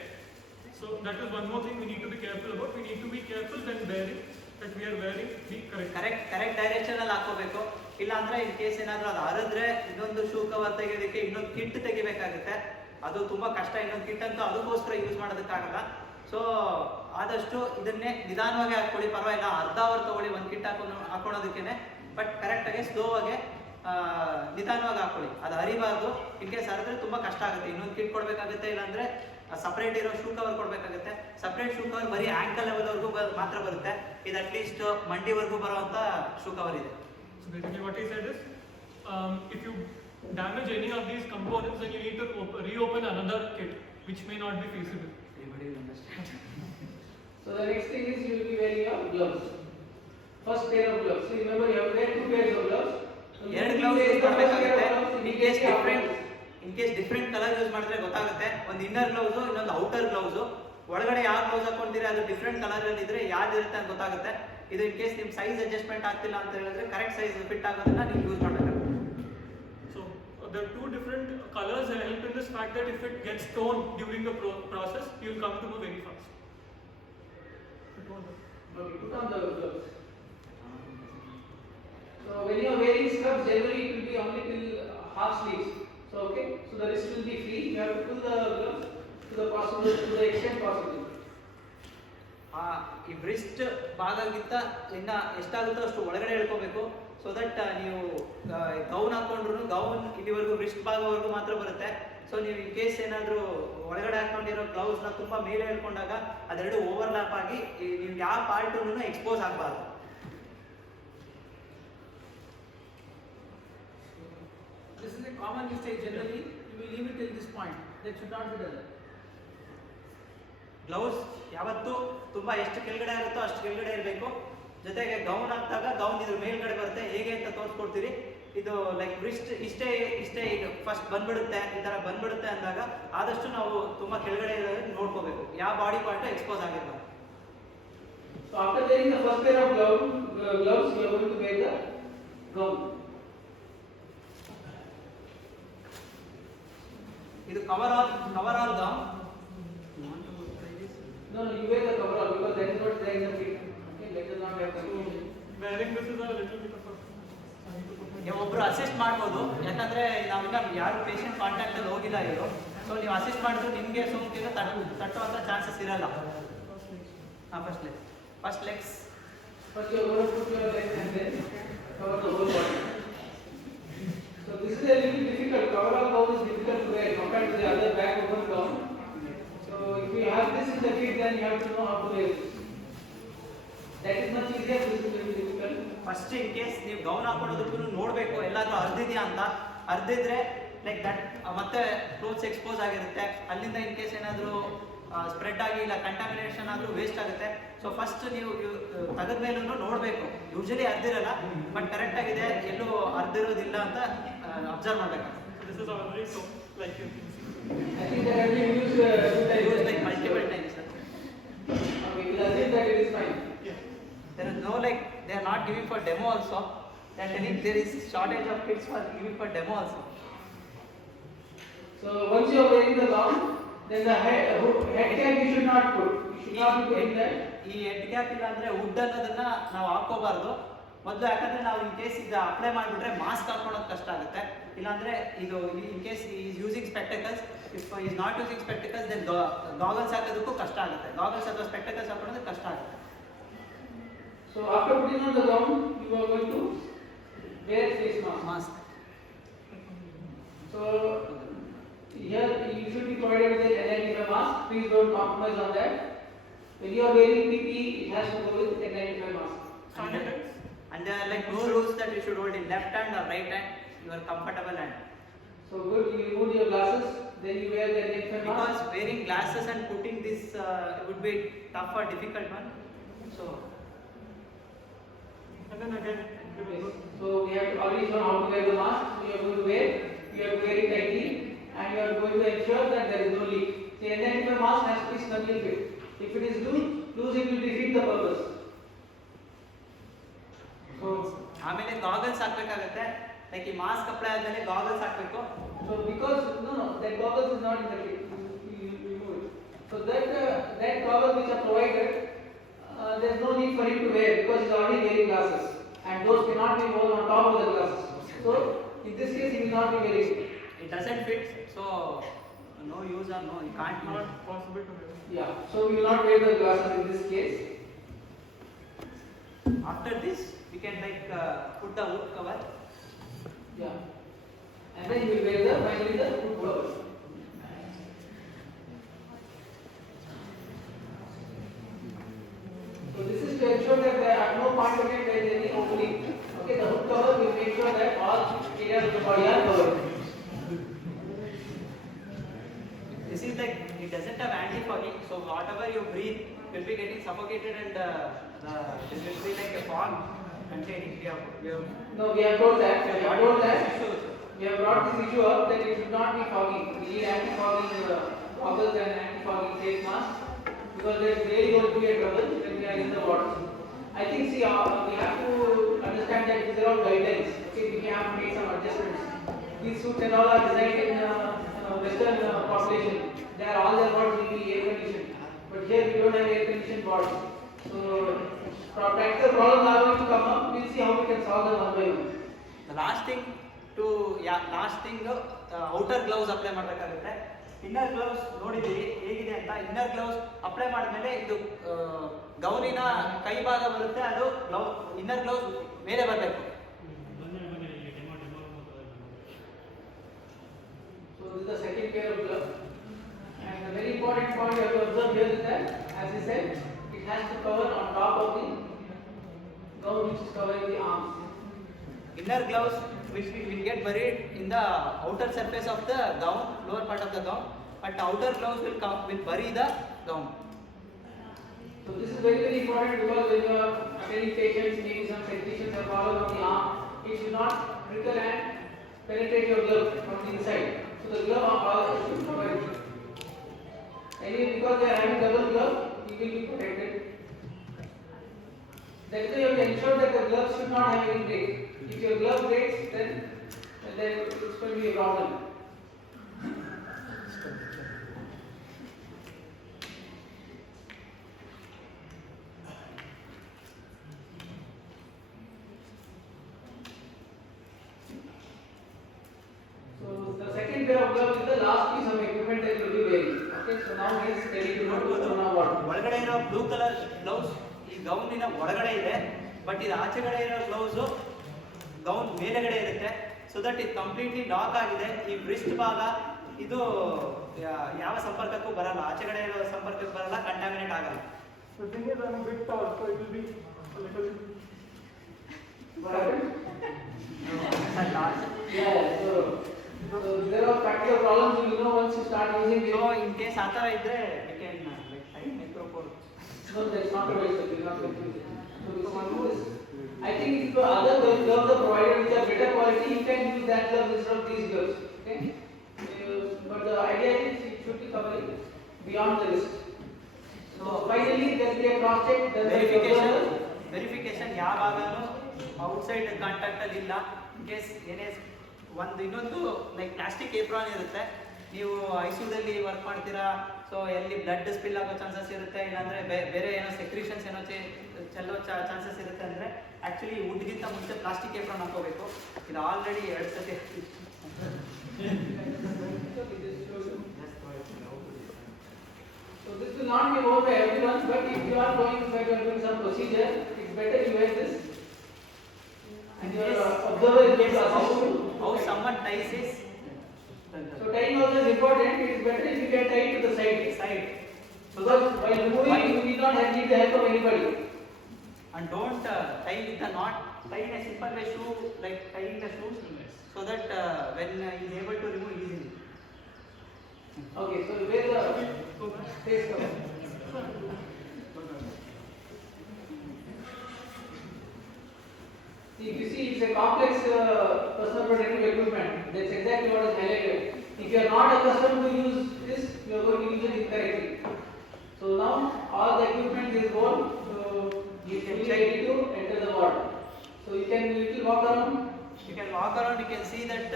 So that is one more thing we need to be careful about. We need to be careful when wearing, that we are wearing the correct direction ಅಲ್ಲಿ ಹಾಕೋಬೇಕು. ಇಲ್ಲ ಅಂದ್ರೆ in case ಏನಾದ್ರೂ ಅದು ಹರಿದ್ರೆ ಇನ್ನೊಂದು shoe cover ತೆಗೆಯೋದಕ್ಕೆ ಇನ್ನೊಂದು kit ತೆಗಿಬೇಕಾಗುತ್ತೆ. ಅದು ತುಂಬಾ ಕಷ್ಟ. ಇನ್ನೊಂದು ಕಿಟ್ ಅಂತೂ ಅದಕ್ಕೋಸ್ಕರ ಯೂಸ್ ಮಾಡೋದಕ್ಕಾಗಲ್ಲ. ಸೊ ಆದಷ್ಟು ಇದನ್ನೇ ನಿಧಾನವಾಗಿ ಹಾಕೊಳ್ಳಿ, ಪರವಾಗಿಲ್ಲ. ಅರ್ಧ ಅವರ್ ತಗೊಳ್ಳಿ ಒಂದು ಕಿಟ್ ಹಾಕೊಳ್ಳೋದಕ್ಕೇನೆ. ಬಟ್ ಕರೆಕ್ಟಾಗಿ ಸ್ಲೋ ಆಗಿ ನಿಧಾನವಾಗಿ ಹಾಕೊಳ್ಳಿ. ಅದು ಹರಿಬಾರ್ದು. ಇನ್ ಕೇಸ್ ಹರಿದ್ರೆ ತುಂಬಾ ಕಷ್ಟ ಆಗುತ್ತೆ. ಇನ್ನೊಂದು ಕಿಟ್ ಕೊಡಬೇಕಾಗುತ್ತೆ, ಇಲ್ಲಾಂದ್ರೆ ಸಪ್ರೇಟ್ ಇರೋ ಶೂ ಕವರ್ ಕೊಡಬೇಕಾಗುತ್ತೆ. ಸಪ್ರೇಟ್ ಶೂ ಕವರ್ ಬರೀ ಆಂಕಲ್ ಲೆವೆಲ್ವರೆಗೂ ಮಾತ್ರ ಬರುತ್ತೆ. ಇದು ಅಟ್ಲೀಸ್ಟ್ ಮಂಡಿವರೆಗೂ ಬರುವಂತ ಶೂ ಕವರ್ ಇದೆ. So basically what he said is, if you damage any of these components, then you need to reopen another kit, which may not be feasible. Everybody will understand. So the next thing is you will be wearing your gloves. First pair of gloves. So remember you have to wear 2 pairs of gloves. So you ಎರಡು will be gloves wearing use the first pair ಮಾಡಬೇಕಾಗುತ್ತೆ. of gloves in case immediately different colour use ಮಾಡಿದ್ರೆ ಗೊತ್ತಾಗುತ್ತೆ. ಒಂದು inner gloves, ಇನ್ನೊಂದು outer gloves. ಒಳಗಡೆ ಯಾವ gloves ಹಾಕೊಂಡಿದ್ರೆ ಅದು different colour ಅಲ್ಲಿ ಇದ್ರೆ ಯಾವ್ದು ಇರುತ್ತೆ ಅಂತ ಗೊತ್ತಾಗುತ್ತೆ. ಇದು ಇನ್ ಕೇಸ್ ನಿಮ್ ಸೈಜ್ ಅಡ್ಜಸ್ಟ್ಮೆಂಟ್ ಆಗ್ತಿಲ್ಲ ಅಂತ ಹೇಳಿದ್ರೆ ಕರೆಕ್ಟ್ ಸೈಜ್ ಫಿಟ್ ಆಗೋದನ್ನ ನೀವು ಯೂಸ್ ಮಾಡಬೇಕಾಗುತ್ತೆ. So there are two different colors that help in this fact that if it gets torn during the process, you will come to know very fast. Okay, put on the gloves. So when you are wearing scrubs, generally it will be only till half sleeves. So okay, so the wrist will be free. You have to pull the gloves to the extent possible. ಈ wrist ಭಾಗಕ್ಕಿಂತ ಇನ್ನ ಎಷ್ಟಾಗುತ್ತೋ ಅಷ್ಟು ಒಳಗಡೆ ಹೇಳ್ಕೋಬೇಕು. So that ನೀವು gown ಹಾಕೊಂಡ್ರು gown ಇಲ್ಲಿವರೆಗೂ wrist ಭಾಗವರೆಗೂ ಮಾತ್ರ ಬರುತ್ತೆ. So ನೀವು ಇನ್ ಕೇಸ್ ಏನಾದರೂ ಒಳಗಡೆ ಹಾಕೊಂಡಿರೋ ಗ್ಲೌಸ್ನ ತುಂಬ ಮೇಲೆ ಹೇಳ್ಕೊಂಡಾಗ ಅದೆರಡು ಓವರ್ಲ್ಯಾಪ್ ಆಗಿ ನೀವು ಯಾವ ಪಾರ್ಟೂ ಎಕ್ಸ್ಪೋಸ್ ಆಗಬಾರ್ದು. This is a common mistake generally. You will leave it till this point. That should not be done. Gloves ಯಾವತ್ತೂ ತುಂಬ ಎಷ್ಟು ಕೆಳಗಡೆ ಆಗುತ್ತೋ ಅಷ್ಟು ಕೆಳಗಡೆ ಇರಬೇಕು. ಜೊತೆಗೆ ಗೌನ್ ಹಾಕಿದಾಗ ಗೌನ್ ಇದ್ರ ಮೇಲ್ಗಡೆ ಬರುತ್ತೆ. ಹೇಗೆ ಅಂತ ತೋರಿಸ್ಕೊಡ್ತೀರಿ. ಇದು ಲೈಕ್ ಬ್ರಿಸ್ಟ್ ಇಷ್ಟೇ ಈಗ ಫಸ್ಟ್ ಬಂದ್ಬಿಡುತ್ತೆ, ಈ ಥರ ಬಂದ್ಬಿಡುತ್ತೆ ಅಂದಾಗ ಆದಷ್ಟು ನಾವು ತುಂಬ ಕೆಳಗಡೆ ಇರೋದನ್ನ ನೋಡ್ಕೋಬೇಕು. ಯಾವ ಬಾಡಿ ಪಾರ್ಟು ಎಕ್ಸ್ಪೋಸ್ ಆಗಿರ್ಬಾರ್ದು. So after wearing the first pair of gloves, you are going to wear the gown. ಇದು cover all gown. No, you wear the coverall because that is what there in the kit. Okay, let us not have confusion. Wearing this is a little bit of a ಒಬ್ರು assist ಮಾಡ್ಬೋದು. ಯಾಕಂದ್ರೆ ನಾವಿನ್ನ ಯಾರು patient contact ಅಲ್ಲಿ ಹೋಗಿಲ್ಲ ಇವರು. So ನೀವು assist ಮಾಡಿದ್ರು ನಿಮಗೆ ಸೋಂಕಿನ ತಟ್ಟುವಂತ ಚಾನ್ಸಸ್ ಇರಲ್ಲ. First legs. First you are going to put your legs and then cover the whole body. So this is a little difficult. Coverall gown is difficult to wear compared to the other back open gown. So if you have this in the kit, then you have to know how to wear it. That is much easier. This is a little difficult. First in case ನೀವು gown ಹಾಕೊಳ್ಳೋದಕ್ಕೂ ನೋಡಬೇಕು ಎಲ್ಲಾದ್ರೂ ಅರ್ಧಿದೆಯಾ ಅಂತ. ಅರ್ಧಿದ್ರೆ like that ಮತ್ತೆ clothes expose ಆಗಿರುತ್ತೆ. ಅಲ್ಲಿಂದ in case ಏನಾದರೂ spread ಆಗಿ ಇಲ್ಲ ಕಂಟಾಮಿನೇಷನ್ ಆದರೂ ವೇಸ್ಟ್ ಆಗುತ್ತೆ. ಸೊ ಫಸ್ಟ್ ನೀವು ತೆಗೆದ ಮೇಲೂ ನೋಡಬೇಕು. ಯೂಶಲಿ ಅರ್ಧಿರಲ್ಲ, ಬಟ್ ಕರೆಕ್ಟ್ ಆಗಿದೆ, ಎಲ್ಲೂ ಅರ್ಧಿರೋದಿಲ್ಲ ಅಂತ ಅಬ್ಸರ್ವ್ ಮಾಡಬೇಕು. this is already so like you can see. I think that has been used two times. Use like multiple times. Okay, we'll assume that it is fine. Yeah. There is no like they are not giving for demo also. They are telling there is shortage of kits for giving for demo also. So once you are wearing the gown, then the head cap you should not put. You should not be putting that. ಈ head cap ಇಲ್ಲ ಅಂದ್ರೆ wood ಅನ್ನೋದನ್ನ ನಾವು ಹಾಕೋಬಾರ್ದು ಮೊದಲು. ಯಾಕಂದ್ರೆ ನಾವು in case ಇದು ಅಪ್ಲೈ ಮಾಡಿಬಿಟ್ರೆ ಮಾಸ್ಕ್ ಹಾಕೊಳ್ಳೋದು ಕಷ್ಟ ಆಗುತ್ತೆ. ಇಲ್ಲಾಂದ್ರೆ ಇದು in case is using spectacles, if is not using spectacles then goggles ಹಾಕೋದಕ್ಕೂ ಕಷ್ಟ ಆಗುತ್ತೆ. ಗಾಗಲ್ಸ್ ಅಥವಾ ಸ್ಪೆಕ್ಟಕಲ್ಸ್ ಹಾಕೊಳ್ಳೋದು ಕಷ್ಟ ಆಗುತ್ತೆ. So after putting on the gown, you are going to wear face mask. Mask. So here you should be provided with an N95 mask. Please don't compromise on that. When you are wearing PPE, it has to go with N95 mask. Sanitize. And there are like no rules that you should hold in left hand or right hand, your comfortable hand. So good, you remove your glasses, then you wear the N95 mask. Because wearing glasses and putting this would be tough or difficult one. So And then again, Yes. So we have already shown how to wear the mask. So you are going to wear, you are wearing tightly, and you are going to ensure that there is no leak. The N95 mask has to be snugly fit. If it is loose, it will defeat the purpose. So, ಆಮೇಲೆ goggles ಹಾಕ್ಬೇಕಾಗತ್ತೆ. Like ಈ mask apply ಆದ್ಮೇಲೆ goggles ಹಾಕ್ಬೇಕು. so because no, that goggles is not in the kit. You remove it. So that goggles which are provided, there is no need for him to wear because he is already wearing glasses, and those cannot be worn on top of the glasses. So in this case, he will not be wearing it. It doesn't fit, so no use or no, you can't use. not possible to wear. Yeah. So we will not wear the glasses in this case. After this, we can like put the hood cover. Yeah. And then you will wear finally the hood cover. So this is to ensure that there are no point of time there is any opening. Okay, the hood cover will make sure that all areas of the body are covered. This is like it doesn't have anti-fogging, so whatever you breathe will be getting suffocated and this will be like a fog containing. No, we have told that. Issues. We have brought this issue up that it should not be fogging. We need anti-fogging goggles and anti-fogging face masks because there is really going to be a trouble when we are in the water. I think we have to understand that these are all guidelines. Okay, we have to make some adjustments. These suits and all are designed in Western population. They are all their boards will be air conditioned, but here we don't have air conditioned boards. So practical problems are going to come up. We'll see how we can solve them one by one. The last thing outer gloves apply ಮಾಡಬೇಕಾಗುತ್ತೆ. Inner gloves ನೋಡಿದ್ದೀವಿ ಹೇಗಿದೆ ಅಂತ. Inner gloves apply ಮಾಡಿದ್ಮೇಲೆ ಇದು ಗೌನಿನ ಕೈ ಭಾಗ ಬರುತ್ತೆ, ಅದು ಇನ್ನರ್ ಗ್ಲೌಸ್ ಮೇಲೆ ಬರಬೇಕು. So this is the second pair of gloves. And the very important point you have to observe here is that, as I said, it has to cover on top of the gown which is covering the arms. Inner gloves which will get buried in the outer surface of the gown, lower part of the gown, but outer gloves will bury the gown. So this is very important because when you are attending patients, maybe some secretions are followed on the arm, it should not trickle and penetrate your glove from the inside. So the glove also should cover it. Anyway, because they are having double glove, you will be protected. That is why you have to ensure that the glove should not have any break. If your glove breaks, then it's going to be a problem. So the second pair of gloves is the last piece of equipment that you will be wearing. Okay, so now he is ready to ನೋಡ್ಬೋದು, know what. ಒಳಗಡೆ ಇರೋ blue colour gloves ಈ ಗೌನಿನ ಒಳಗಡೆ ಇದೆ, but ಇದು ಆಚೆಗಡೆ ಇರೋ gloves gown ಮೇಲೆಗಡೆ ಇರುತ್ತೆ. ಸೊ ದಟ್ ಇದು ಕಂಪ್ಲೀಟ್ಲಿ ಲಾಕ್ ಆಗಿದೆ. ಈ ಬ್ರಿಸ್ಟ್ ಭಾಗ ಇದು ಯಾವ ಸಂಪರ್ಕಕ್ಕೂ ಬರಲ್ಲ, ಆಚೆಗಡೆ ಇರೋ ಸಂಪರ್ಕಕ್ಕೆ ಬರಲ್ಲ, ಕಂಟಾಮಿನೇಟ್ ಆಗಲ್ಲ. The thing is, I'm a bit tall, so it will be a little. What happened? Yeah, so there are practical problems you know once you start using it. So in case ಆ ಥರ ಇದ್ದರೆ you can time microphone. No, that's not the way to do it. So we can do this. I think if the other gloves are provided which are better quality, you can use that glove instead of these gloves. Okay? But the idea is it should be covering beyond the wrist. So finally there will be a cross check. Verification ಯಾವಾಗಲೂ outside contact ಅಲ್ಲಿ ಇಲ್ಲ. In case ಏನೇ ಇನ್ನೊಂದು like plastic apron ಇರುತ್ತೆ, ನೀವು ಐಸಿಯುದಲ್ಲಿ work ಮಾಡ್ತೀರಾ, so ಎಲ್ಲಿ blood spill ಆಗೋ ಚಾನ್ಸಸ್ ಇರುತ್ತೆ, ಇಲ್ಲಾಂದ್ರೆ ಬೇರೆ ಏನೋ ಸೆಕ್ರಿಷನ್ಸ್ ಏನೋ ಚೆಲ್ಲೋ ಚಾನ್ಸಸ್ ಇರುತ್ತೆ ಅಂದರೆ ಆ್ಯಕ್ಚುಲಿ ವುಡ್ಗಿಂತ ಮುಂಚೆ ಪ್ಲಾಸ್ಟಿಕ್ ಏಪ್ರಾನ್ ಹಾಕೋಬೇಕು. ಇದು ಆಲ್ರೆಡಿ 2 ಸತಿ So this will not be worn by everyone, but if you are doing some procedure, it's better you wear this. And you observer is Yes, going to assist you. how someone ties his So tying also is important. It is better if you can tie it to the side. side. So Because while removing, you need not need the help of anybody. and don't tie with the knot. Tie in a simple way shoe, like tying the shoes, so that when he is able to remove easily. Okay, so where the face cover? See, if you see, it's a complex personal protective equipment. That's exactly what is highlighted. If you are not accustomed to use this, you are going to use it incorrectly. So now all the equipment is gone. So you can ready to enter the ward. So you can little walk around. You can walk around. You can see that.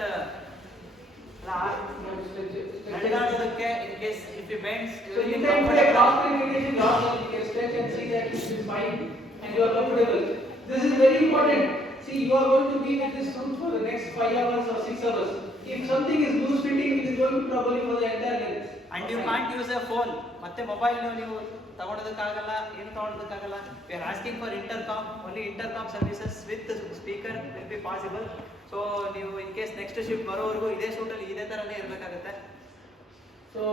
So ನಡೆದಾಡೋದಕ್ಕೆ in case if he bends, you can put a cross communication lock and you can stretch and see that it is fine and you are comfortable. This is very important. See, you are going to be with this suit for the next 5 hours or 6 hours. If something is loose fitting, it is going to trouble you for the entire length. and you can't use a phone. ಮತ್ತೆ mobile ನೀವು ತಗೊಳೋದಕ್ಕಾಗಲ್ಲ, ಏನು ತಗೊಳೋದಕ್ಕಾಗಲ್ಲ. We are asking for intercom. Only intercom services with speaker will be possible. So ನೀವು in case next shift ಬರೋವರೆಗೂ ಇದೇ ಸೂಟಲ್ಲಿ ಇದೇ ತರನೇ ಇರಬೇಕಾಗುತ್ತೆ. So,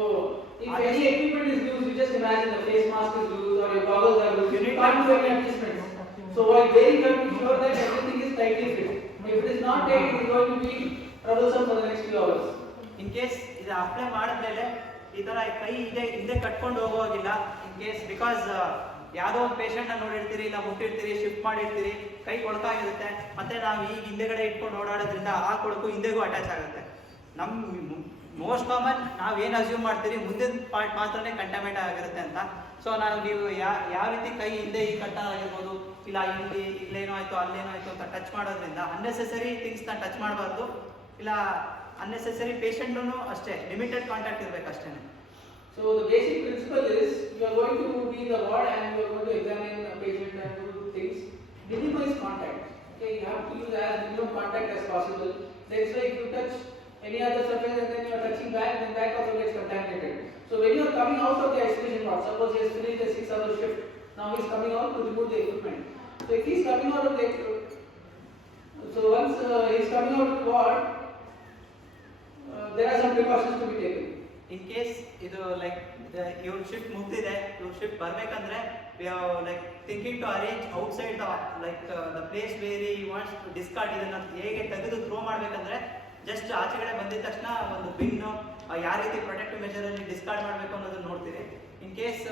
if any equipment is loose, you just imagine the face mask is loose or your goggles are loose. You can't do any adjustments. So, while wearing, you have to be sure that everything is tightly fit. If it is not tight, it is going to be troublesome for the next few hours. In case ಇದು apply ಮಾಡಿದ್ಮೇಲೆ ಈ ತರ ಕೈ ಇದೆ ಹಿಂದೆ ಕಟ್ಕೊಂಡು ಹೋಗೋಗಿಲ್ಲ. In case because ಯಾವುದೋ ಒಂದು ಪೇಷಂಟ್ ನ ನೋಡಿರ್ತೀರಿ, ಇಲ್ಲ ಮುಟ್ಟಿರ್ತೀರಿ, ಶಿಫ್ಟ್ ಮಾಡಿರ್ತೀರಿ, ಕೈ ಕೊಳಕಾಗಿರುತ್ತೆ. ಮತ್ತೆ ನಾವು ಈಗ ಹಿಂದೆಗಡೆ ಇಟ್ಕೊಂಡು ಓಡಾಡೋದ್ರಿಂದ ಆ ಕೊಳಕು ಹಿಂದೆಗೂ ಅಟ್ಯಾಚ್ ಆಗುತ್ತೆ. ನಮ್ಮ ಮೋಸ್ಟ್ ಕಾಮನ್ ನಾವು ಏನು ಅಸ್ಯೂಮ್ ಮಾಡ್ತೀರಿ ಮುಂದಿನ ಪಾರ್ಟ್ ಮಾತ್ರನೇ ಕಂಟಾಮಿನೇಟ್ ಆಗಿರುತ್ತೆ ಅಂತ. ಸೊ ನೀವು ಯಾವ ರೀತಿ ಕೈ ಹಿಂದೆ ಈ ಕಟ್ಟ ಆಗಿರ್ಬೋದು, ಇಲ್ಲ ಇಲ್ಲಿ ಇಲ್ಲೇನೋ ಆಯ್ತು ಅಲ್ಲೇನೋ ಆಯ್ತು ಅಂತ ಟಚ್ ಮಾಡೋದ್ರಿಂದ ಅನ್ನೆಸೆಸರಿ ಥಿಂಗ್ಸ್ನ ಟಚ್ ಮಾಡಬಾರ್ದು. ಇಲ್ಲ ಅನ್ನೆಸೆಸರಿ ಪೇಷಂಟ್ನು ಅಷ್ಟೇ ಲಿಮಿಟೆಡ್ ಕಾಂಟ್ಯಾಕ್ಟ್ ಇರಬೇಕು ಅಷ್ಟೇ. So the basic principle is you are going to be in the ward and you are going to examine the patient and do things. Minimize contact. Okay, you have to use as minimum contact as possible. That's why if you touch any other surface and then you are touching back, then back also gets contaminated. So when you are coming out of the isolation ward, suppose he has finished a 6-hour shift, now he is coming out to remove the equipment. So if he is coming out of the so once he is coming out of the ward, there are some precautions to be taken. In case ಇದು like ಇವ್ರ shift ಮುಗ್ದಿದೆ, ಇವ್ರ shift ಬರ್ಬೇಕಂದ್ರೆ like thinking to arrange outside the place where he wants to discard. ಇದನ್ನ ಹೇಗೆ ತೆಗೆದು throw ಮಾಡ್ಬೇಕಂದ್ರೆ just ಆಚೆಗಡೆ ಬಂದಿದ ತಕ್ಷಣ ಒಂದು ಬಿನ್ನು ಯಾವ ರೀತಿ ಪ್ರೊಟೆಕ್ಟಿವ್ ಮೆಜರಲ್ಲಿ ಡಿಸ್ಕಾರ್ಡ್ ಮಾಡಬೇಕು ಅನ್ನೋದನ್ನ ನೋಡ್ತೀವಿ. ಇನ್ ಕೇಸ್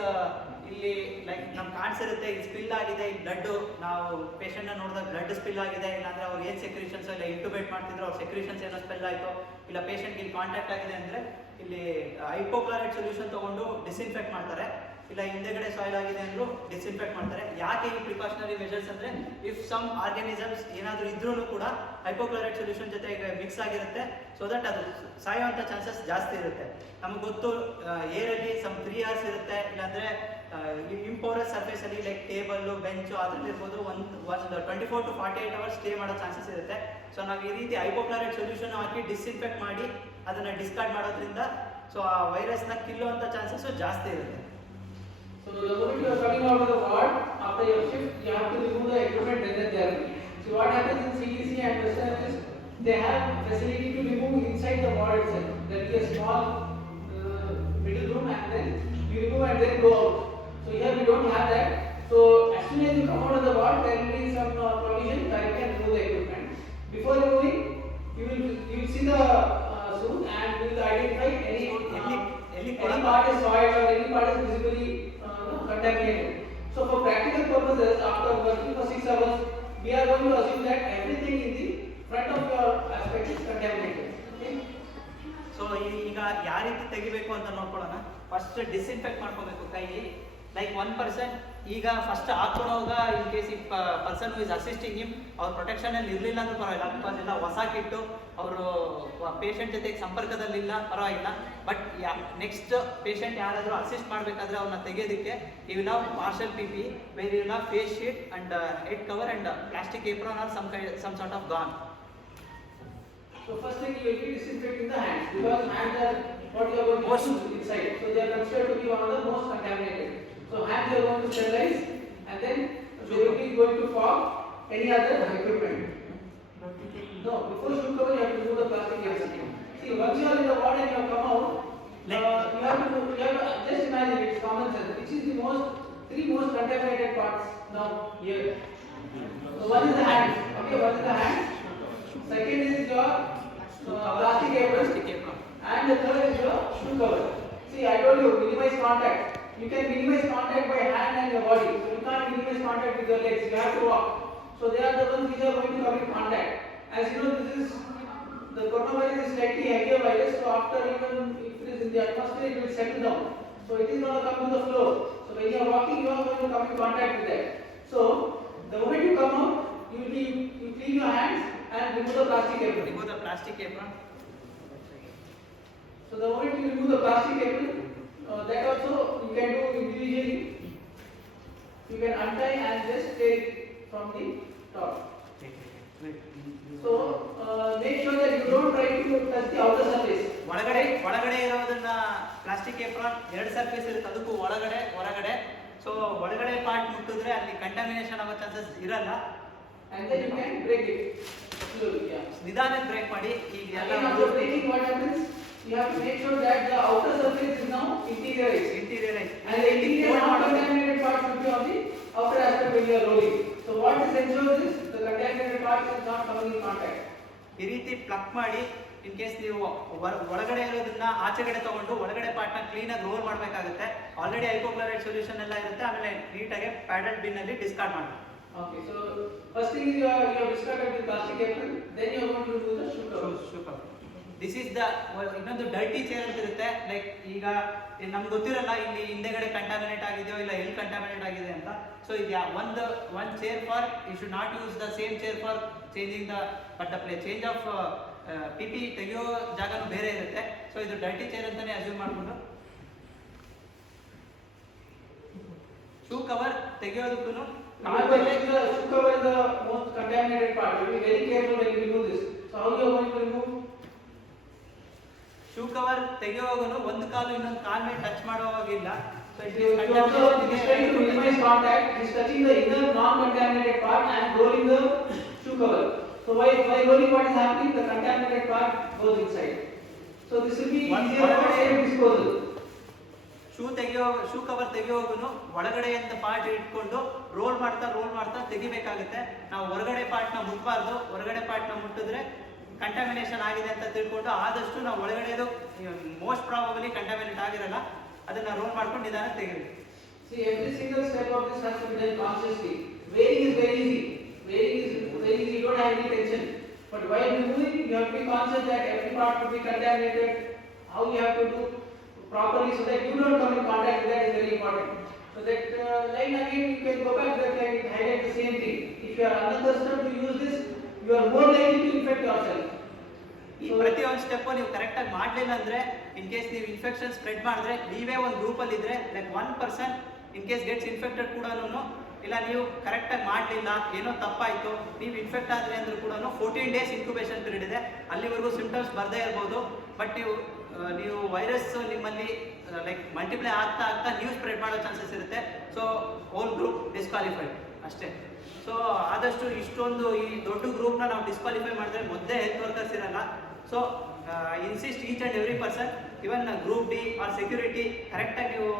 ಇಲ್ಲಿ ಲೈಕ್ ನಮ್ಗೆ ಕಾಣಿಸಿರುತ್ತೆ ಇಲ್ಲಿ ಸ್ಪಿಲ್ ಆಗಿದೆ, ಈ ಬ್ಲಡ್ ನಾವು ಪೇಷಂಟ್ನ ನೋಡಿದಾಗ ಬ್ಲಡ್ ಸ್ಪಿಲ್ ಆಗಿದೆ, ಇಲ್ಲಾಂದ್ರೆ ಅವ್ರು ಏನು ಸೆಕ್ರೇಷನ್ಸ್ ಇಲ್ಲ ಇಂಟುಬೇಟ್ ಮಾಡ್ತಿದ್ರು ಅವ್ರ ಸೆಕ್ರೇಷನ್ಸ್ ಏನೋ ಸ್ಪೆಲ್ ಆಯಿತು, ಇಲ್ಲ ಪೇಷಂಟ್ ಇಲ್ಲಿ ಕಾಂಟ್ಯಾಕ್ಟ್ ಆಗಿದೆ ಅಂದರೆ ಇಲ್ಲಿ ಹೈಪೋಕ್ಲೋರೈಡ್ ಸೊಲ್ಯೂಷನ್ ತೊಗೊಂಡು ಡಿಸ್ಇನ್ಫೆಕ್ಟ್ ಮಾಡ್ತಾರೆ. ಇಲ್ಲ ಹಿಂದೆಗಡೆ ಸಾಯಿಲ್ ಆಗಿದೆ ಅಂದರೂ ಡಿಸ್ಇನ್ಫೆಕ್ಟ್ ಮಾಡ್ತಾರೆ. ಯಾಕೆ ಈ ಪ್ರಿಕಾಷನರಿ ಮೆಜರ್ಸ್ ಅಂದರೆ ಇಫ್ ಸಮ್ ಆರ್ಗ್ಯಾನಿಸಮ್ಸ್ ಏನಾದರೂ ಇದ್ರೂ ಕೂಡ ಹೈಪೋಕ್ಲೋರೈಡ್ ಸೊಲ್ಯೂಷನ್ ಜೊತೆಗೆ ಮಿಕ್ಸ್ ಆಗಿರುತ್ತೆ, ಸೊ ದಟ್ ಅದು ಸಾಯುವಂಥ ಚಾನ್ಸಸ್ ಜಾಸ್ತಿ ಇರುತ್ತೆ. ನಮಗೆ ಗೊತ್ತು ಏರಲ್ಲಿ ಸಮ್ 3 hours ಇರುತ್ತೆ, ಇಲ್ಲಾಂದರೆ ಇಂಪೋರಸ್ ಸರ್ಫೇಸಲ್ಲಿ ಲೈಕ್ ಟೇಬಲ್ಲು ಬೆಂಚು ಅದರಲ್ಲಿ ಇರ್ಬೋದು ಒಂದು 24 to 48 hours ಸ್ಟೇ ಮಾಡೋ ಚಾನ್ಸಸ್ ಇರುತ್ತೆ. ಸೊ ನಾವು ಈ ರೀತಿ ಹೈಪೋಕ್ಲೋರೈಡ್ ಸೊಲ್ಯೂಷನ್ ಹಾಕಿ ಡಿಸ್ಇನ್ಫೆಕ್ಟ್ ಮಾಡಿ ಅದನ್ನು ಡಿಸ್ಕಾರ್ಡ್ ಮಾಡೋದ್ರಿಂದ ಸೊ ಆ ವೈರಸ್ನ ಕಿಲ್ಲುವಂಥ ಚಾನ್ಸಸ್ ಜಾಸ್ತಿ ಇರುತ್ತೆ. So the moment you are coming out of the ward after your shift, you have to remove the equipment and then therapy. So what happens in CTC and Western is they have facility to remove inside the ward itself. There will be a small middle room and then you remove and then go out. So here we don't have that. So as soon as you come out of the ward, there will be some provision that you can remove the equipment. Before removing, you will see the suit and you will identify any part is soiled or any part is visibly contaminated. So for practical purposes, after working for 6 hours, we are going to assume that everything in the front of your aspect is contaminated. Okay? So ಈಗ ಯಾವ ರೀತಿ ತೆಗಿಬೇಕು ಅಂತ ನೋಡ್ಕೊಳ್ಳೋಣ. First disinfect ಮಾಡ್ಕೋಬೇಕು ಕೈ. Like 1% ಈಗ first ಹಾಕೊಳ್ಳೋವಾಗ in case ಈ person who is assisting him ಅವ್ರ ಪ್ರೊಟೆಕ್ಷನಲ್ಲಿ ಇರಲಿಲ್ಲ ಅಂದ್ರೂ ಪರವಾಗಿಲ್ಲ, ಬಿಕಾಸ್ ಎಲ್ಲ ಹೊಸ ಕಿಟ್ಟು ಅವರು ಪೇಷಂಟ್ ಜೊತೆಗೆ ಸಂಪರ್ಕದಲ್ಲಿಲ್ಲ ಪರವಾಗಿಲ್ಲ. ಬಟ್ ನೆಕ್ಸ್ಟ್ ಪೇಷಂಟ್ ಯಾರಾದರೂ ಅಸಿಸ್ಟ್ ಮಾಡಬೇಕಾದ್ರೆ ಅವ್ರನ್ನ ತೆಗೆಯೋದಕ್ಕೆ you will have partial PPE where you will have face sheet and head cover and plastic apron or some sort of gown. So first thing you will be disinfecting the hands because hands are what you are going to use inside. So they are considered to be one of the most contaminated. So hands you are going to sterilize and then they will be going to fog any other equipment. No, before shoe cover you have to remove the plastic apron. See, once you are in the water and you have come out, you have to just imagine, it's common sense. Which is the three most contaminated parts now here? So one is the hand. Okay, one is the hand. Second is your plastic apron. And the third is your shoe cover. See, I told you, minimize contact. You can minimize contact by hand and your body. So you can't minimize contact with your legs. You have to walk. So they are the ones which are going to come in contact. As you know, the coronavirus is slightly heavier virus. So after even if it is in the atmosphere, it will settle down. So it is going to come to the floor. So when you are walking, you are going to come in contact with that. So the moment you come out, you clean your hands and remove the plastic apron. Remove the plastic apron. So the moment you remove the plastic apron, that also you can do individually. You can untie and just take from the top. So make sure that you don't try to touch the outer surface. ಒಳಗಡೆ ಇರೋದನ್ನ plastic apron ಎರಡು surface ಇರುತ್ತೆ, ಅದಕ್ಕೂ ಒಳಗಡೆ ಹೊರಗಡೆ. So ಒಳಗಡೆ part ಮುಟ್ಟಿದ್ರೆ ಅಲ್ಲಿ ಕಂಟಾಮಿನೇಷನ್ ಆಗೋ ಚಾನ್ಸಸ್ ಇರಲ್ಲ. And then you can break it slowly. Yeah. ನಿಧಾನಕ್ಕೆ ಬ್ರೇಕ್ ಮಾಡಿ. ಈಗ Again, after breaking, what happens? You have to make sure that the outer surface is now interiorized. ಇಂಟೀರಿಯರೈಸ್ And the interior non-contaminated part should be on the outer aspect when you are rolling. So what this ensures is the contaminated part is not coming in contact. ಈ ರೀತಿ pluck ಮಾಡಿ in case ನೀವು ಒಳಗಡೆ ಇರೋದನ್ನ ಆಚೆಗಡೆ ತಗೊಂಡು ಒಳಗಡೆ ಪಾರ್ಟ್ನ ಕ್ಲೀನಾಗಿ roll ಮಾಡಬೇಕಾಗುತ್ತೆ. ಆಲ್ರೆಡಿ ಹೈಪೋಕ್ಲೋರೈಡ್ ಸೊಲ್ಯೂಷನ್ ಎಲ್ಲ ಇರುತ್ತೆ. ಆಮೇಲೆ ನೀಟಾಗಿ ಪ್ಯಾಡೆಡ್ ಬಿನ್ ಅಲ್ಲಿ ಡಿಸ್ಕಾರ್ಡ್ ಮಾಡಿ. Okay, so first thing is you have discarded the plastic apron, then you are going to do the shoe cover. This is the ಇನ್ನೊಂದು ಡರ್ಟಿ ಚೇರ್ ಅಂತ ಇರುತ್ತೆ. Like ಈಗ ನಮ್ಗೆ ಗೊತ್ತಿರಲ್ಲ ಇಲ್ಲಿ ಹಿಂದೆಗಡೆ ಕಂಟಾಮಿನೇಟ್ ಆಗಿದೆಯೋ ಇಲ್ಲ ಎಲ್ಲಿ ಕಂಟಾಮಿನೇಟ್ ಆಗಿದೆ ಅಂತ. ಸೊ ಇದು one chair for you should not use the same chair for changing the but the change of PP ತೆಗೆಯೋ ಜಾಗನೂ ಬೇರೆ ಇರುತ್ತೆ. ಸೊ ಇದು ಡರ್ಟಿ ಚೇರ್ ಅಂತಾನೆ ಅಸ್ಯೂಮ್ ಮಾಡ್ಕೊಂಡು ಶೂ ಕವರ್ ತೆಗೆಯೋದಕ್ಕೂ Remember, shoe cover is the most contaminated part. You be very careful when you remove this. So how you are going to remove? Shoe cover ತೆಗೆಯುವಾಗನು ಒಂದು ಕಾಲು ಇನ್ನೊಂದು ಕಾಲ್ ಮೇಲೆ ಟಚ್ ಮಾಡುವಾಗಿಲ್ಲ. So it You also is trying to minimize contact. It is touching the inner non-contaminated part and rolling the shoe cover. So by rolling, what is happening? The contaminated part goes inside. So this will be easier for safe disposal. Shoe cover ತೆಗೆಯುವಾಗನು ಒಳಗಡೆಯಿಂದ part ಇಟ್ಕೊಂಡು roll ಮಾಡ್ತಾ ತೆಗಿಬೇಕಾಗುತ್ತೆ. ನಾವು ಹೊರಗಡೆ ಪಾರ್ಟ್ನ ಮುಟ್ಟಬಾರ್ದು. ಹೊರಗಡೆ ಪಾರ್ಟ್ನ ಮುಟ್ಟಿದ್ರೆ contamination ಆಗಿದೆ ಅಂತ ತಿಳ್ಕೊಂಡು ಆದಷ್ಟು ನಾವು ಒಳಗಡೆದು ಮೋಸ್ಟ್ ಪ್ರಾಬಬಲಿ ಕಂಟಾಮಿನೇಟ್ ಆಗಿರಲ್ಲ ಅದನ್ನ ರೋಲ್ ಮಾಡ್ಕೊಂಡು ನಿಧಾನ ತೆಗಿಬೇಕು. See, every single step of this has to be done consciously. Weighing is very easy. You don't have any tension. But while removing, you have to be conscious that every part will be contaminated. How you have to do properly so that you don't come in contact with that is very important. So that line again, you can go back to that line and highlight the same thing. If you are unaccustomed to use this, you are more likely to infect yourself. ಈ ಪ್ರತಿಯೊಂದು step ನೀವು ಕರೆಕ್ಟಾಗಿ ಮಾಡಲಿಲ್ಲ ಅಂದ್ರೆ in case ನೀವು infection spread ಮಾಡಿದ್ರೆ ನೀವೇ ಒಂದು ಗ್ರೂಪಲ್ಲಿ ಇದ್ರೆ like 1% in case gets infected ಕೂಡ ಇಲ್ಲ ನೀವು ಕರೆಕ್ಟಾಗಿ ಮಾಡಲಿಲ್ಲ ಏನೋ ತಪ್ಪಾಯಿತು ನೀವು ಇನ್ಫೆಕ್ಟ್ ಆದರೆ ಅಂದ್ರೂ ಕೂಡ 14 days ಇನ್ಕ್ಯುಬೇಷನ್ ಪೀರಿಯಡ್ ಇದೆ. ಅಲ್ಲಿವರೆಗೂ ಸಿಂಪ್ಟಮ್ಸ್ ಬರದೇ ಇರ್ಬೋದು. ಬಟ್ ನೀವು ವೈರಸ್ ನಿಮ್ಮಲ್ಲಿ ಲೈಕ್ ಮಲ್ಟಿಪ್ಲೈ ಆಗ್ತಾ ನೀವು ಸ್ಪ್ರೆಡ್ ಮಾಡೋ ಚಾನ್ಸಸ್ ಇರುತ್ತೆ. ಸೊ ಹೋಲ್ ಗ್ರೂಪ್ ಡಿಸ್ಕ್ವಾಲಿಫೈಡ್ ಅಷ್ಟೇ. ಸೊ ಆದಷ್ಟು ಇಷ್ಟೊಂದು ಈ ದೊಡ್ಡ ಗ್ರೂಪ್ನ ನಾವು ಡಿಸ್ಕ್ವಾಲಿಫೈ ಮಾಡಿದ್ರೆ ಮೊದಲೇ ಹೆಲ್ತ್ ವರ್ಕರ್ಸ್ ಇರಲ್ಲ. So insist each and every person even group D or security ಕರೆಕ್ಟಾಗಿ ನೀವು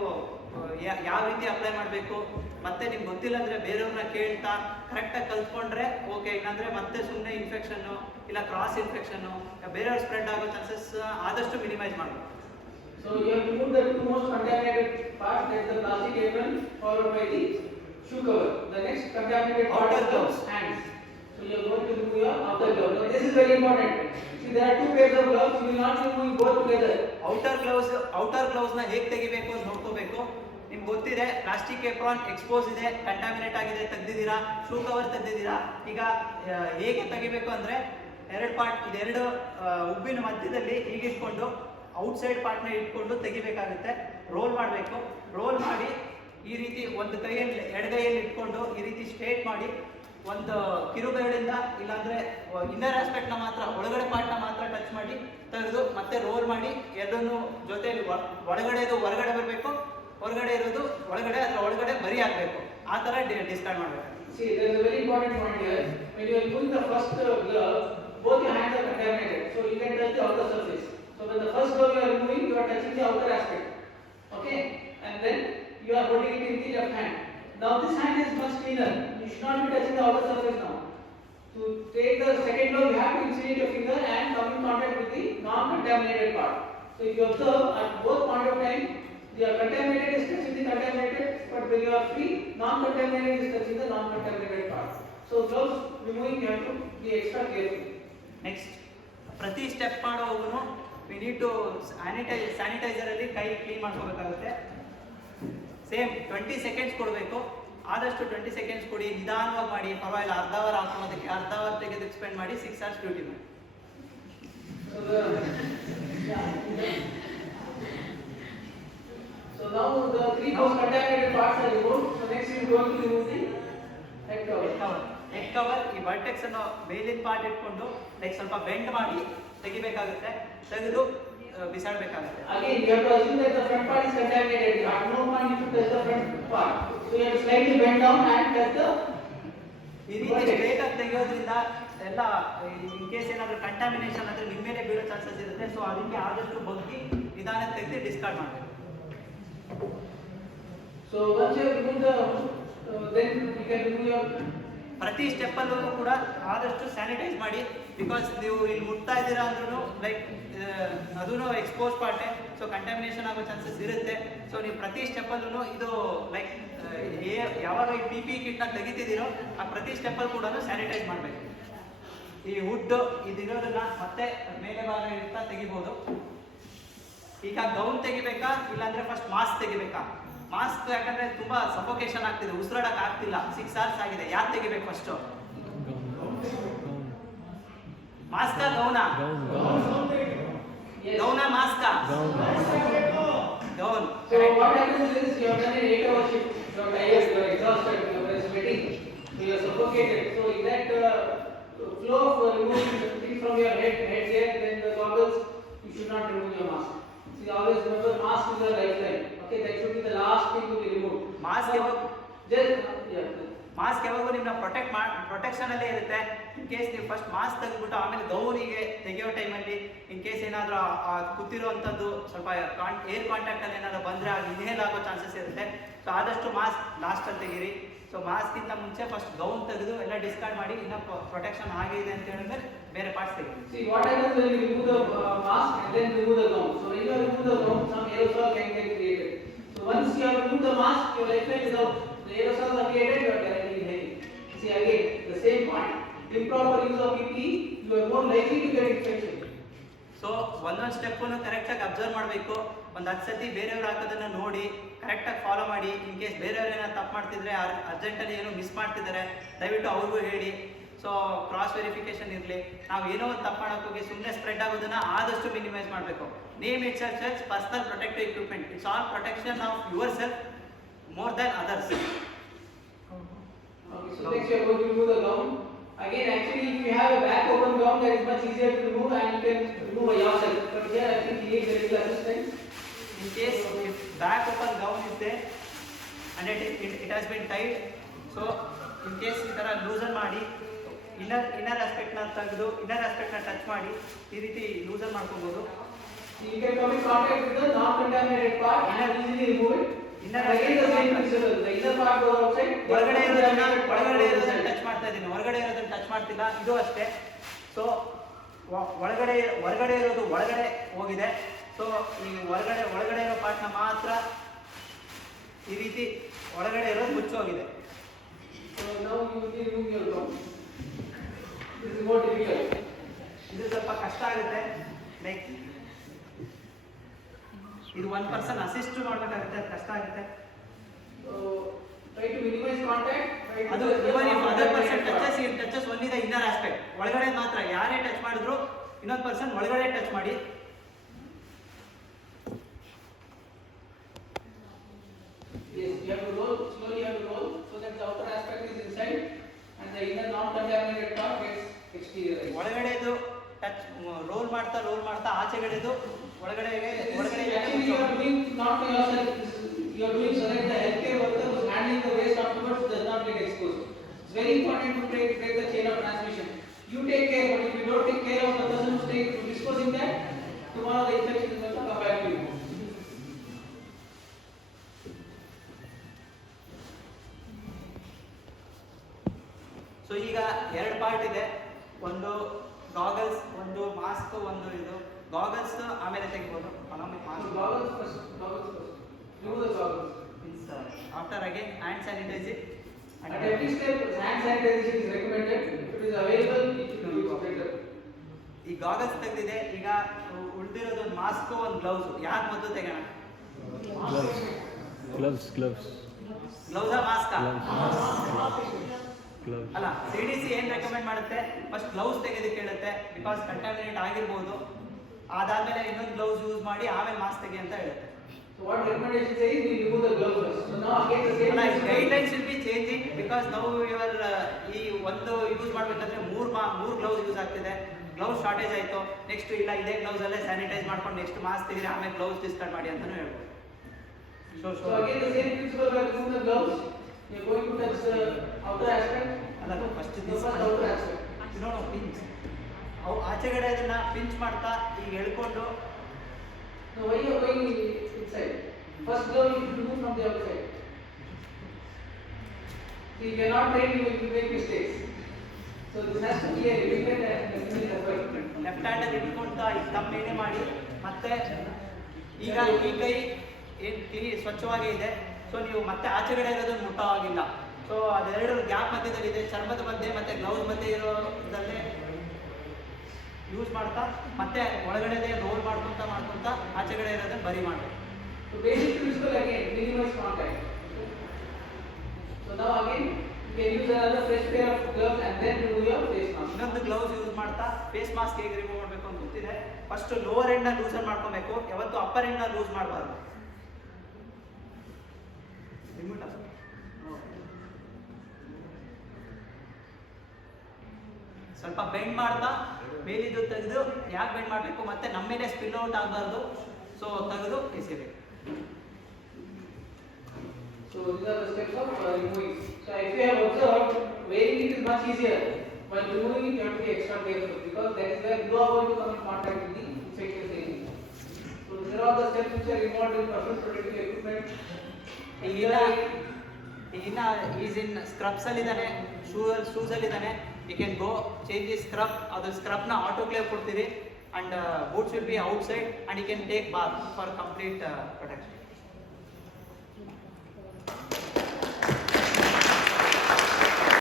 ಯಾವ ರೀತಿ ಅಪ್ಲೈ ಮಾಡಬೇಕು ಮತ್ತೆ ನಿಮ್ಗೆ ಗೊತ್ತಿಲ್ಲ ಅಂದರೆ ಬೇರೆಯವ್ರನ್ನ ಕೇಳ್ತಾ ಕರೆಕ್ಟಾಗಿ ಕಲ್ತ್ಕೊಂಡ್ರೆ ಓಕೆ. ಇಲ್ಲಾಂದರೆ ಮತ್ತೆ ಸುಮ್ಮನೆ ಇನ್ಫೆಕ್ಷನ್ನು ಇಲ್ಲ ಕ್ರಾಸ್ ಇನ್ಫೆಕ್ಷನ್ನು ಬೇರೆಯವ್ರು ಸ್ಪ್ರೆಡ್ ಆಗೋ ಚಾನ್ಸಸ್ ಆದಷ್ಟು ಮಿನಿಮೈಸ್ ಮಾಡಬೇಕು. So you have removed the two most contaminated parts, that is the plastic apron followed by the shoe cover. The next contaminated part is the hands. So you are going to remove your outer glove. Now this is very important. See, there are two pairs of gloves. You will not remove both together. Outer ಗ್ಲೌಸ್ನ ಹೇಗೆ ತೆಗಿಬೇಕು ಅಂತ ನೋಡ್ಕೋಬೇಕು. ನಿಮ್ಗೆ ಗೊತ್ತಿದೆ plastic apron expose ಇದೆ, contaminate ಆಗಿದೆ, ತೆಗ್ದಿದ್ದೀರಾ. Shoe cover ತೆಗ್ದಿದ್ದೀರಾ. ಈಗ ಹೇಗೆ ತೆಗಿಬೇಕು ಅಂದರೆ ಇದೆರಡು ಉಬ್ಬಿನ ಮಧ್ಯದಲ್ಲಿ ಹೀಗೆ ಇಟ್ಕೊಂಡು ಔಟ್ಸೈಡ್ ಪಾರ್ಟ್ನ ಇಟ್ಕೊಂಡು ತೆಗಿಬೇಕಾಗುತ್ತೆ. ರೋಲ್ ಮಾಡಬೇಕು. ರೋಲ್ ಮಾಡಿ ಈ ರೀತಿ ಒಂದು ಕೈಯಲ್ಲಿ ಎಡಗೈಯಲ್ಲಿ ಇಟ್ಕೊಂಡು ಈ ರೀತಿ ಸ್ಟ್ರೇಟ್ ಮಾಡಿ ಒಂದು ಕಿರುಬೆರಳಿಂದ ಇಲ್ಲಾಂದರೆ ಇನ್ನರ್ ಆಸ್ಪೆಕ್ಟ್ನ ಮಾತ್ರ ಒಳಗಡೆ ಪಾರ್ಟ್ನ ಮಾತ್ರ ಟಚ್ ಮಾಡಿ ತೆಗೆದು ಮತ್ತೆ ರೋಲ್ ಮಾಡಿ ಎರಡನ್ನೂ ಜೊತೆಯಲ್ಲಿ ಒಳಗಡೆದು ಹೊರಗಡೆ ಬರಬೇಕು, ಹೊರಗಡೆ ಇರೋದು ಒಳಗಡೆ, ಅದರ ಒಳಗಡೆ ಬರಿ ಆಗಬೇಕು. ಆ ಥರ ಡಿಸ್ಕಾರ್ಡ್ ಮಾಡಬೇಕು. See, there is a very important point here. When you are putting the first glove, both your hands are contaminated. So you can touch the outer surface. So when the first glove you are removing, you are touching the outer aspect. Okay? And then you are holding it in the left hand. Now this hand is much cleaner. You should not be touching the outer surface now. To take the second glove, you have to inserate your finger and come in contact with the non-contaminated part. So if you observe at both point of time, the contaminated is touching the contaminated, but when you are free, non-contaminated is touching the non-contaminated part. So gloves removing, you have to be extra careful. Next ಪ್ರತಿ step ಮಾಡೋವಾಗೂ V need to ಸ್ಯಾನಿಟೈಸರಲ್ಲಿ ಕೈ clean ಮಾಡ್ಕೋಬೇಕಾಗುತ್ತೆ. Same 20 seconds ಕೊಡಬೇಕು. ಆದಷ್ಟು 20 seconds ಕೊಡಿ, ನಿಧಾನವಾಗಿ ಮಾಡಿ, ಪರವಾಗಿಲ್ಲ. ಅರ್ಧ ಅವರ್ ಹಾಕೋದಕ್ಕೆ ಅರ್ಧ ಅವರ್ ತೆಗೆದು ಎಕ್ಸ್ಪೆಂಡ್ ಮಾಡಿ 6 hours ಡ್ಯೂಟಿ ಮಾಡಿ. So now the three most contaminated parts are removed. So next we are going to remove the head cover. Head cover ಈ ವರ್ಟೆಕ್ಸ್ ಅನ್ನು ಮೇಲಿನ ಪಾರ್ಟ್ ಇಟ್ಕೊಂಡು ಲೈಕ್ ಸ್ವಲ್ಪ ಬೆಂಡ್ ಮಾಡಿ ತೆಗಿಬೇಕಾಗುತ್ತೆ. ತೆಗೆದು ಬಿಸಾಡಬೇಕಾಗುತ್ತೆ. Again, you have to assume that the front part is contaminated. At no point you should touch the front part. So you have to slightly bend down and touch the. ಈ ರೀತಿ ಬೇಗ ತೆಗೆಯೋದ್ರಿಂದ ಎಲ್ಲ in case ಏನಾದರೂ contamination ಆದರೆ ನಿಮ್ಮ ಮೇಲೆ ಬೀಳೋ chances ಇರುತ್ತೆ. ಸೊ ಅದಕ್ಕೆ ಆದಷ್ಟು ಬಗ್ಗಿ ನಿಧಾನ ತೆಗೆದು ಡಿಸ್ಕಾರ್ಡ್ ಮಾಡಬೇಕು. So once you have removed the, then you can remove your. ಪ್ರತಿ ಸ್ಟೆಪ್ಪಲ್ಲೂ ಕೂಡ ಆದಷ್ಟು ಸ್ಯಾನಿಟೈಸ್ ಮಾಡಿ. ಬಿಕಾಸ್ ನೀವು ಇಲ್ಲಿ ಮುಟ್ತಾ ಇದ್ದೀರಾ ಅಂದ್ರೂ ಲೈಕ್ ಅದೂ ಎಕ್ಸ್ಪೋಸ್ ಪಾರ್ಟೆ. ಸೊ ಕಂಟಾಮಿನೇಷನ್ ಆಗೋ ಚಾನ್ಸಸ್ ಇರುತ್ತೆ. ಸೊ ನೀವು ಪ್ರತಿ ಸ್ಟೆಪ್ಪಲ್ಲೂ ಇದು ಲೈಕ್ ಯಾವಾಗ ಈ PPE ಕಿಟ್ನ ತೆಗಿತಿದ್ದೀರೋ ಆ ಪ್ರತಿ ಸ್ಟೆಪ್ಪಲ್ಲಿ ಕೂಡ ಸ್ಯಾನಿಟೈಸ್ ಮಾಡಬೇಕು. ಈ ವುಡ್ ಇದಿರೋದನ್ನ ಮತ್ತೆ ಮೇಲೆ ಭಾಗ ಇರ್ತಾ ತೆಗಿಬೋದು. ಈಗ ಗೌನ್ ತೆಗಿಬೇಕಾ ಇಲ್ಲಾಂದ್ರೆ ಫಸ್ಟ್ ಮಾಸ್ಕ್ ತೆಗಿಬೇಕಾ? ಮಾಸ್ಕ್ ಯಾಕಂದ್ರೆ ತುಂಬಾ ಸಫೋಕೇಶನ್ ಆಗ್ತಿದೆ, ಉಸಿರಾಡಕ್ ಆಗ್ತಿಲ್ಲ. 6 hours ಆಗಿದೆ. ಯಾರು ತೆಗಿಬೇಕು ಫಸ್ಟ್? ಮಾಸ್ಕಾ ಗೌನಾ? ಗೌನಾ ಮಾಸ್ಕಾ? Gown. So what happens is you have done an 8-hour shift. You are tired, you are exhausted, you are sweating, you are suffocated. So in that flow of removing things from your headgear, then the goggles, you should not remove your mask. See, always remember, mask is a lifeline. Okay, that should be the last thing to be removed. Mask ಯಾವಾಗ Just mask ಯಾವಾಗೂ ನಿಮ್ಮನ್ನ protection ಅಲ್ಲೇ ಇರುತ್ತೆ. In case ನೀವು first mask ತೆಗೆದ್ಬಿಟ್ಟು ಆಮೇಲೆ ಗೌನಿಗೆ ತೆಗೆಯೋ ಟೈಮಲ್ಲಿ in case ಏನಾದರೂ ಕೂತಿರೋವಂಥದ್ದು ಸ್ವಲ್ಪ ಏರ್ ಕಾಂಟ್ಯಾಕ್ಟ್ ಅಲ್ಲಿ ಏನಾದರೂ ಬಂದರೆ ಅದು ಇನ್ಹೇಲ್ ಆಗೋ ಚಾನ್ಸಸ್ ಇರುತ್ತೆ. ಸೊ ಆದಷ್ಟು ಮಾಸ್ಕ್ ಲಾಸ್ಟಲ್ಲಿ ತೆಗೀರಿ. ಸೊ ಮಾಸ್ಕಿಂತ ಮುಂಚೆ ಫಸ್ಟ್ ಗೌನ್ ತೆಗೆದು ಎಲ್ಲ ಡಿಸ್ಕಾರ್ಡ್ ಮಾಡಿ ಇನ್ನೂ ಪ್ರೊಟೆಕ್ಷನ್ ಆಗಿದೆ ಅಂತ ಹೇಳಿದ್ರೆ ಬೇರೆ ಪಾರ್ಟ್ಸ್ ತೆಗೀರಿ. see what happens when you remove the mask and then remove the gown. So when you remove the gown, some aerosol can get created. So once you have removed the mask, your lifeline is out. The aerosols are created, you are directly inhaling. See again the same point. Improper use of PPE, you are more likely to get infection. So ಒಂದೊಂದು ಸ್ಟೆಪ್ಪನ್ನು ಕರೆಕ್ಟಾಗಿ observe ಮಾಡಬೇಕು. ಒಂದು 10 ಸತಿ ಬೇರೆಯವ್ರು ಹಾಕೋದನ್ನು ನೋಡಿ ಕರೆಕ್ಟಾಗಿ follow ಮಾಡಿ. In case ಬೇರೆಯವ್ರು ಏನಾದ್ರು ತಪ್ಪು ಮಾಡ್ತಿದ್ರೆ ಅರ್ಜೆಂಟಲ್ಲಿ ಏನೋ ಮಿಸ್ ಮಾಡ್ತಿದ್ದಾರೆ ದಯವಿಟ್ಟು ಅವ್ರಿಗೂ ಹೇಳಿ. ಸೊ ಕ್ರಾಸ್ ವೆರಿಫಿಕೇಶನ್ ಇರಲಿ. ನಾವು ಏನೋ ಒಂದು ತಪ್ಪು ಮಾಡೋಕೆ ಹೋಗಿ ಸುಮ್ಮನೆ ಸ್ಪ್ರೆಡ್ ಆಗೋದನ್ನು ಆದಷ್ಟು ಮಿನಿಮೈಸ್ ಮಾಡಬೇಕು. Name it self personal protective equipment. It's all protection of your self more than others. Okay, so next you are going to remove the gown. Again, actually, if you have a back open gown, that is much easier to remove and you can remove by yourself. But here, I think you need a little assistance. In case if back open gown is there and it has been tied, so in case ಈ ಥರ loosen ಮಾಡಿ inner ಆಸ್ಪೆಕ್ಟ್ನ ತೆಗೆದು inner ಆಸ್ಪೆಕ್ಟ್ನ touch ಮಾಡಿ ಈ ರೀತಿ loosen ಮಾಡ್ಕೋಬೋದು. You can come in contact with the non-contaminated part and easily remove it. Inner again the same principle. The inner part goes outside. ಒಳಗಡೆ ಇರೋದನ್ನ ಟಚ್ ಮಾಡ್ತಾ ಇದ್ದೀನಿ, ಹೊರಗಡೆ ಇರೋದನ್ನ ಟಚ್ ಮಾಡ್ತಿಲ್ಲ. ಇದು ಅಷ್ಟೇ. ಸೊ ಹೊರಗಡೆ ಇರೋದು ಒಳಗಡೆ ಹೋಗಿದೆ. ಸೊ ಈ ಒಳಗಡೆ ಇರೋ ಪಾರ್ಟ್ನ ಮಾತ್ರ ಈ ರೀತಿ ಒಳಗಡೆ ಇರೋದು ಮುಚ್ಚೋಗಿದೆ. So now you will remove your gown. This is more difficult. ಇದು ಸ್ವಲ್ಪ ಕಷ್ಟ ಆಗುತ್ತೆ. ಲೈಕ್ ಇದು 1 person ಅಸಿಸ್ಟ್ ಮಾಡಬೇಕಾಗುತ್ತೆ, ಅದು ಕಷ್ಟ ಆಗುತ್ತೆ. So try to minimize contact. ಅದು even if other person touches only the inner aspect. ಒಳಗಡೆ ಮಾತ್ರ ಯಾರೇ ಟಚ್ ಮಾಡಿದ್ರು ಇನ್ನೊಂದು ಪರ್ಸನ್ ಒಳಗಡೆ ಟಚ್ ಮಾಡಿ. Yes, you have to roll, slowly you have to roll so that the outer aspect is inside and the inner non-contaminated part gets exteriorized. ಒಳಗಡೆದು touch roll ಮಾಡ್ತಾ ಆಚೆಗಡೆದು ಒಳಗಡೆಗೆ Actually you are doing not to yourself, you are doing so that the healthcare worker who is handling the waste afterwards does not get exposed. It's very important to break the chain of transmission. You take care, but if you don't take care of the person who's disposing that, tomorrow the infection is going to come back to you. So ಈಗ ಎರಡು part ಇದೆ, ಒಂದು goggles, ಒಂದು mask, ಒಂದು ಇದು goggles ಆಮೇಲೆ ತೆಗಿಬೋದು. So goggles first, goggles first. Remove the goggles. After again hand sanitising At every step, hand sanitization is recommended. If it is available, it will be better. ಈ goggles ತೆಗೆದಿದೆ, ಈಗ ಉಳಿದಿರೋದು ಒಂದು mask, ಒಂದು gloves. ಯಾಕೆ ಮೊದಲು ತೆಗೋಣ? Gloves. ಗ್ಲೌಸಾ ಮಾಸ್ಕಾ? Gloves. ಅಲ್ಲ, CDC ಏನ್ recommend ಮಾಡುತ್ತೆ? ಫಸ್ಟ್ ಗ್ಲೌಸ್ ತೆಗೆದಕ್ಕೆ ಹೇಳುತ್ತೆ, ಬಿಕಾಸ್ ಕಂಟಾಮಿನೇಟ್ ಆಗಿರ್ಬೋದು. ಅದಾದ್ಮೇಲೆ ಇನ್ನೊಂದು ಗ್ಲೌಸ್ ಯೂಸ್ ಮಾಡಿ ಆಮೇಲೆ ಮಾಸ್ಕ್ ತೆಗಿ ಅಂತ ಹೇಳುತ್ತೆ. So what recommendation says, we remove the gloves first. So now again the same. ಅಲ್ಲ, guidelines will be changing because ನಾವು ಯುವರ್ ಈ ಒಂದು ಯೂಸ್ ಮಾಡ್ಬೇಕಂದ್ರೆ ಮೂರು ಗ್ಲೌಸ್ ಯೂಸ್ ಆಗ್ತಿದೆ. ಗ್ಲೌಸ್ ಶಾರ್ಟೇಜ್ ಆಯಿತು, ನೆಕ್ಸ್ಟ್ ಇಲ್ಲ ಇದೇ ಗ್ಲೌಸ್ ಅಲ್ಲೇ ಸ್ಯಾನಿಟೈಸ್ ಮಾಡ್ಕೊಂಡು ನೆಕ್ಸ್ಟ್ ಮಾಸ್ಕ್ ತೆಗೆದ್ರೆ ಆಮೇಲೆ ಗ್ಲೌಸ್ ಡಿಸ್ಕಾರ್ಡ್ ಮಾಡಿ ಅಂತಾನೂ ಹೇಳ್ಬೋದು. So again the same principle, we remove the gloves. We are going to touch the outer aspect. ಅಲ್ಲ, first The first outer aspect. ನೋಡು ಪಿಂಚ್, ಅವು ಆಚೆಗಡೆ ಅದನ್ನ ಪಿಂಚ್ ಮಾಡ್ತಾ ಈಗ ಎಳ್ಕೊಂಡು. Now why you are going inside? First glove you should remove from the outside. So if you are not trained, you will make mistakes. So this has to be a repeated and continuous effort. Left ಹ್ಯಾಂಡಲ್ಲಿ ಇಟ್ಕೊಂತ ಈಗ ತಪ್ಪೇನೆ ಮಾಡಿ ಮತ್ತೆ ಈಗ ಈ ಕೈ ಏನು ಸ್ವಚ್ಛವಾಗಿ ಇದೆ. ಸೊ ನೀವು ಮತ್ತೆ ಆಚೆಗಡೆ ಇರೋದನ್ನು ಮುಟ್ಟೋವಾಗಿಲ್ಲ. ಸೊ ಅದೆರಡು ಗ್ಯಾಪ್ ಮಧ್ಯದಲ್ಲಿದೆ, ಚರ್ಮದ ಮಧ್ಯೆ ಮತ್ತೆ ಗ್ಲೌಸ್ ಮಧ್ಯೆ ಇರೋದಲ್ಲೇ ಯೂಸ್ ಮಾಡ್ತಾ ಮತ್ತೆ ಒಳಗಡೆ ರೋಲ್ ಮಾಡ್ಕೊಂತ ಆಚೆಗಡೆ ಇರೋದನ್ನ ಬರಿ ಮಾಡಬೇಕು. So basic principle again, minimize contact. So now again you can use another fresh pair of gloves and then remove your face mask. ಇನ್ನೊಂದು ಗ್ಲೌಸ್ ಯೂಸ್ ಮಾಡ್ತಾ ಫೇಸ್ ಮಾಸ್ಕ್ ಹೇಗೆ ರಿಮೂವ್ ಮಾಡಬೇಕು ಅಂತ ಗೊತ್ತಿದೆ. ಫಸ್ಟ್ ಲೋವರ್ ಎಂಡ್ನ ಲೂಸನ್ ಮಾಡ್ಕೊಬೇಕು, ಯಾವತ್ತು upper ಎಂಡ್ನ loose ಮಾಡಬಾರ್ದು. ಸ್ವಲ್ಪ ಬೆಂಡ್ ಮಾಡ್ತಾ ಮೇಲಿದ್ದು ತೆಗೆದು, ಯಾಕೆ ಬೆಂಡ್ ಮಾಡಬೇಕು ಮತ್ತೆ ನಮ್ಮ ಮೇಲೆ ಸ್ಪಿಲ್ ಔಟ್ ಆಗಬಾರ್ದು. ಸೊ ತೆಗೆದು ಎಸಿಬೇಕು. So these are the steps of removing. So if you have observed, wearing it is much easier. While removing it, you have to be extra careful because that is where you are going to come in contact with the infectious agent. So these are all the steps which are involved in personal protective equipment. ಈಗಿನ is in scrubs ಅಲ್ಲಿ ಇದ್ದಾನೆ, shoes ಅಲ್ಲಿ ಇದ್ದಾನೆ. You can go change the scrub. ಅದು ಸ್ಕ್ರಬ್ನ autoclave ಕೊಡ್ತೀವಿ and boots will be outside and you can take bath for complete protection.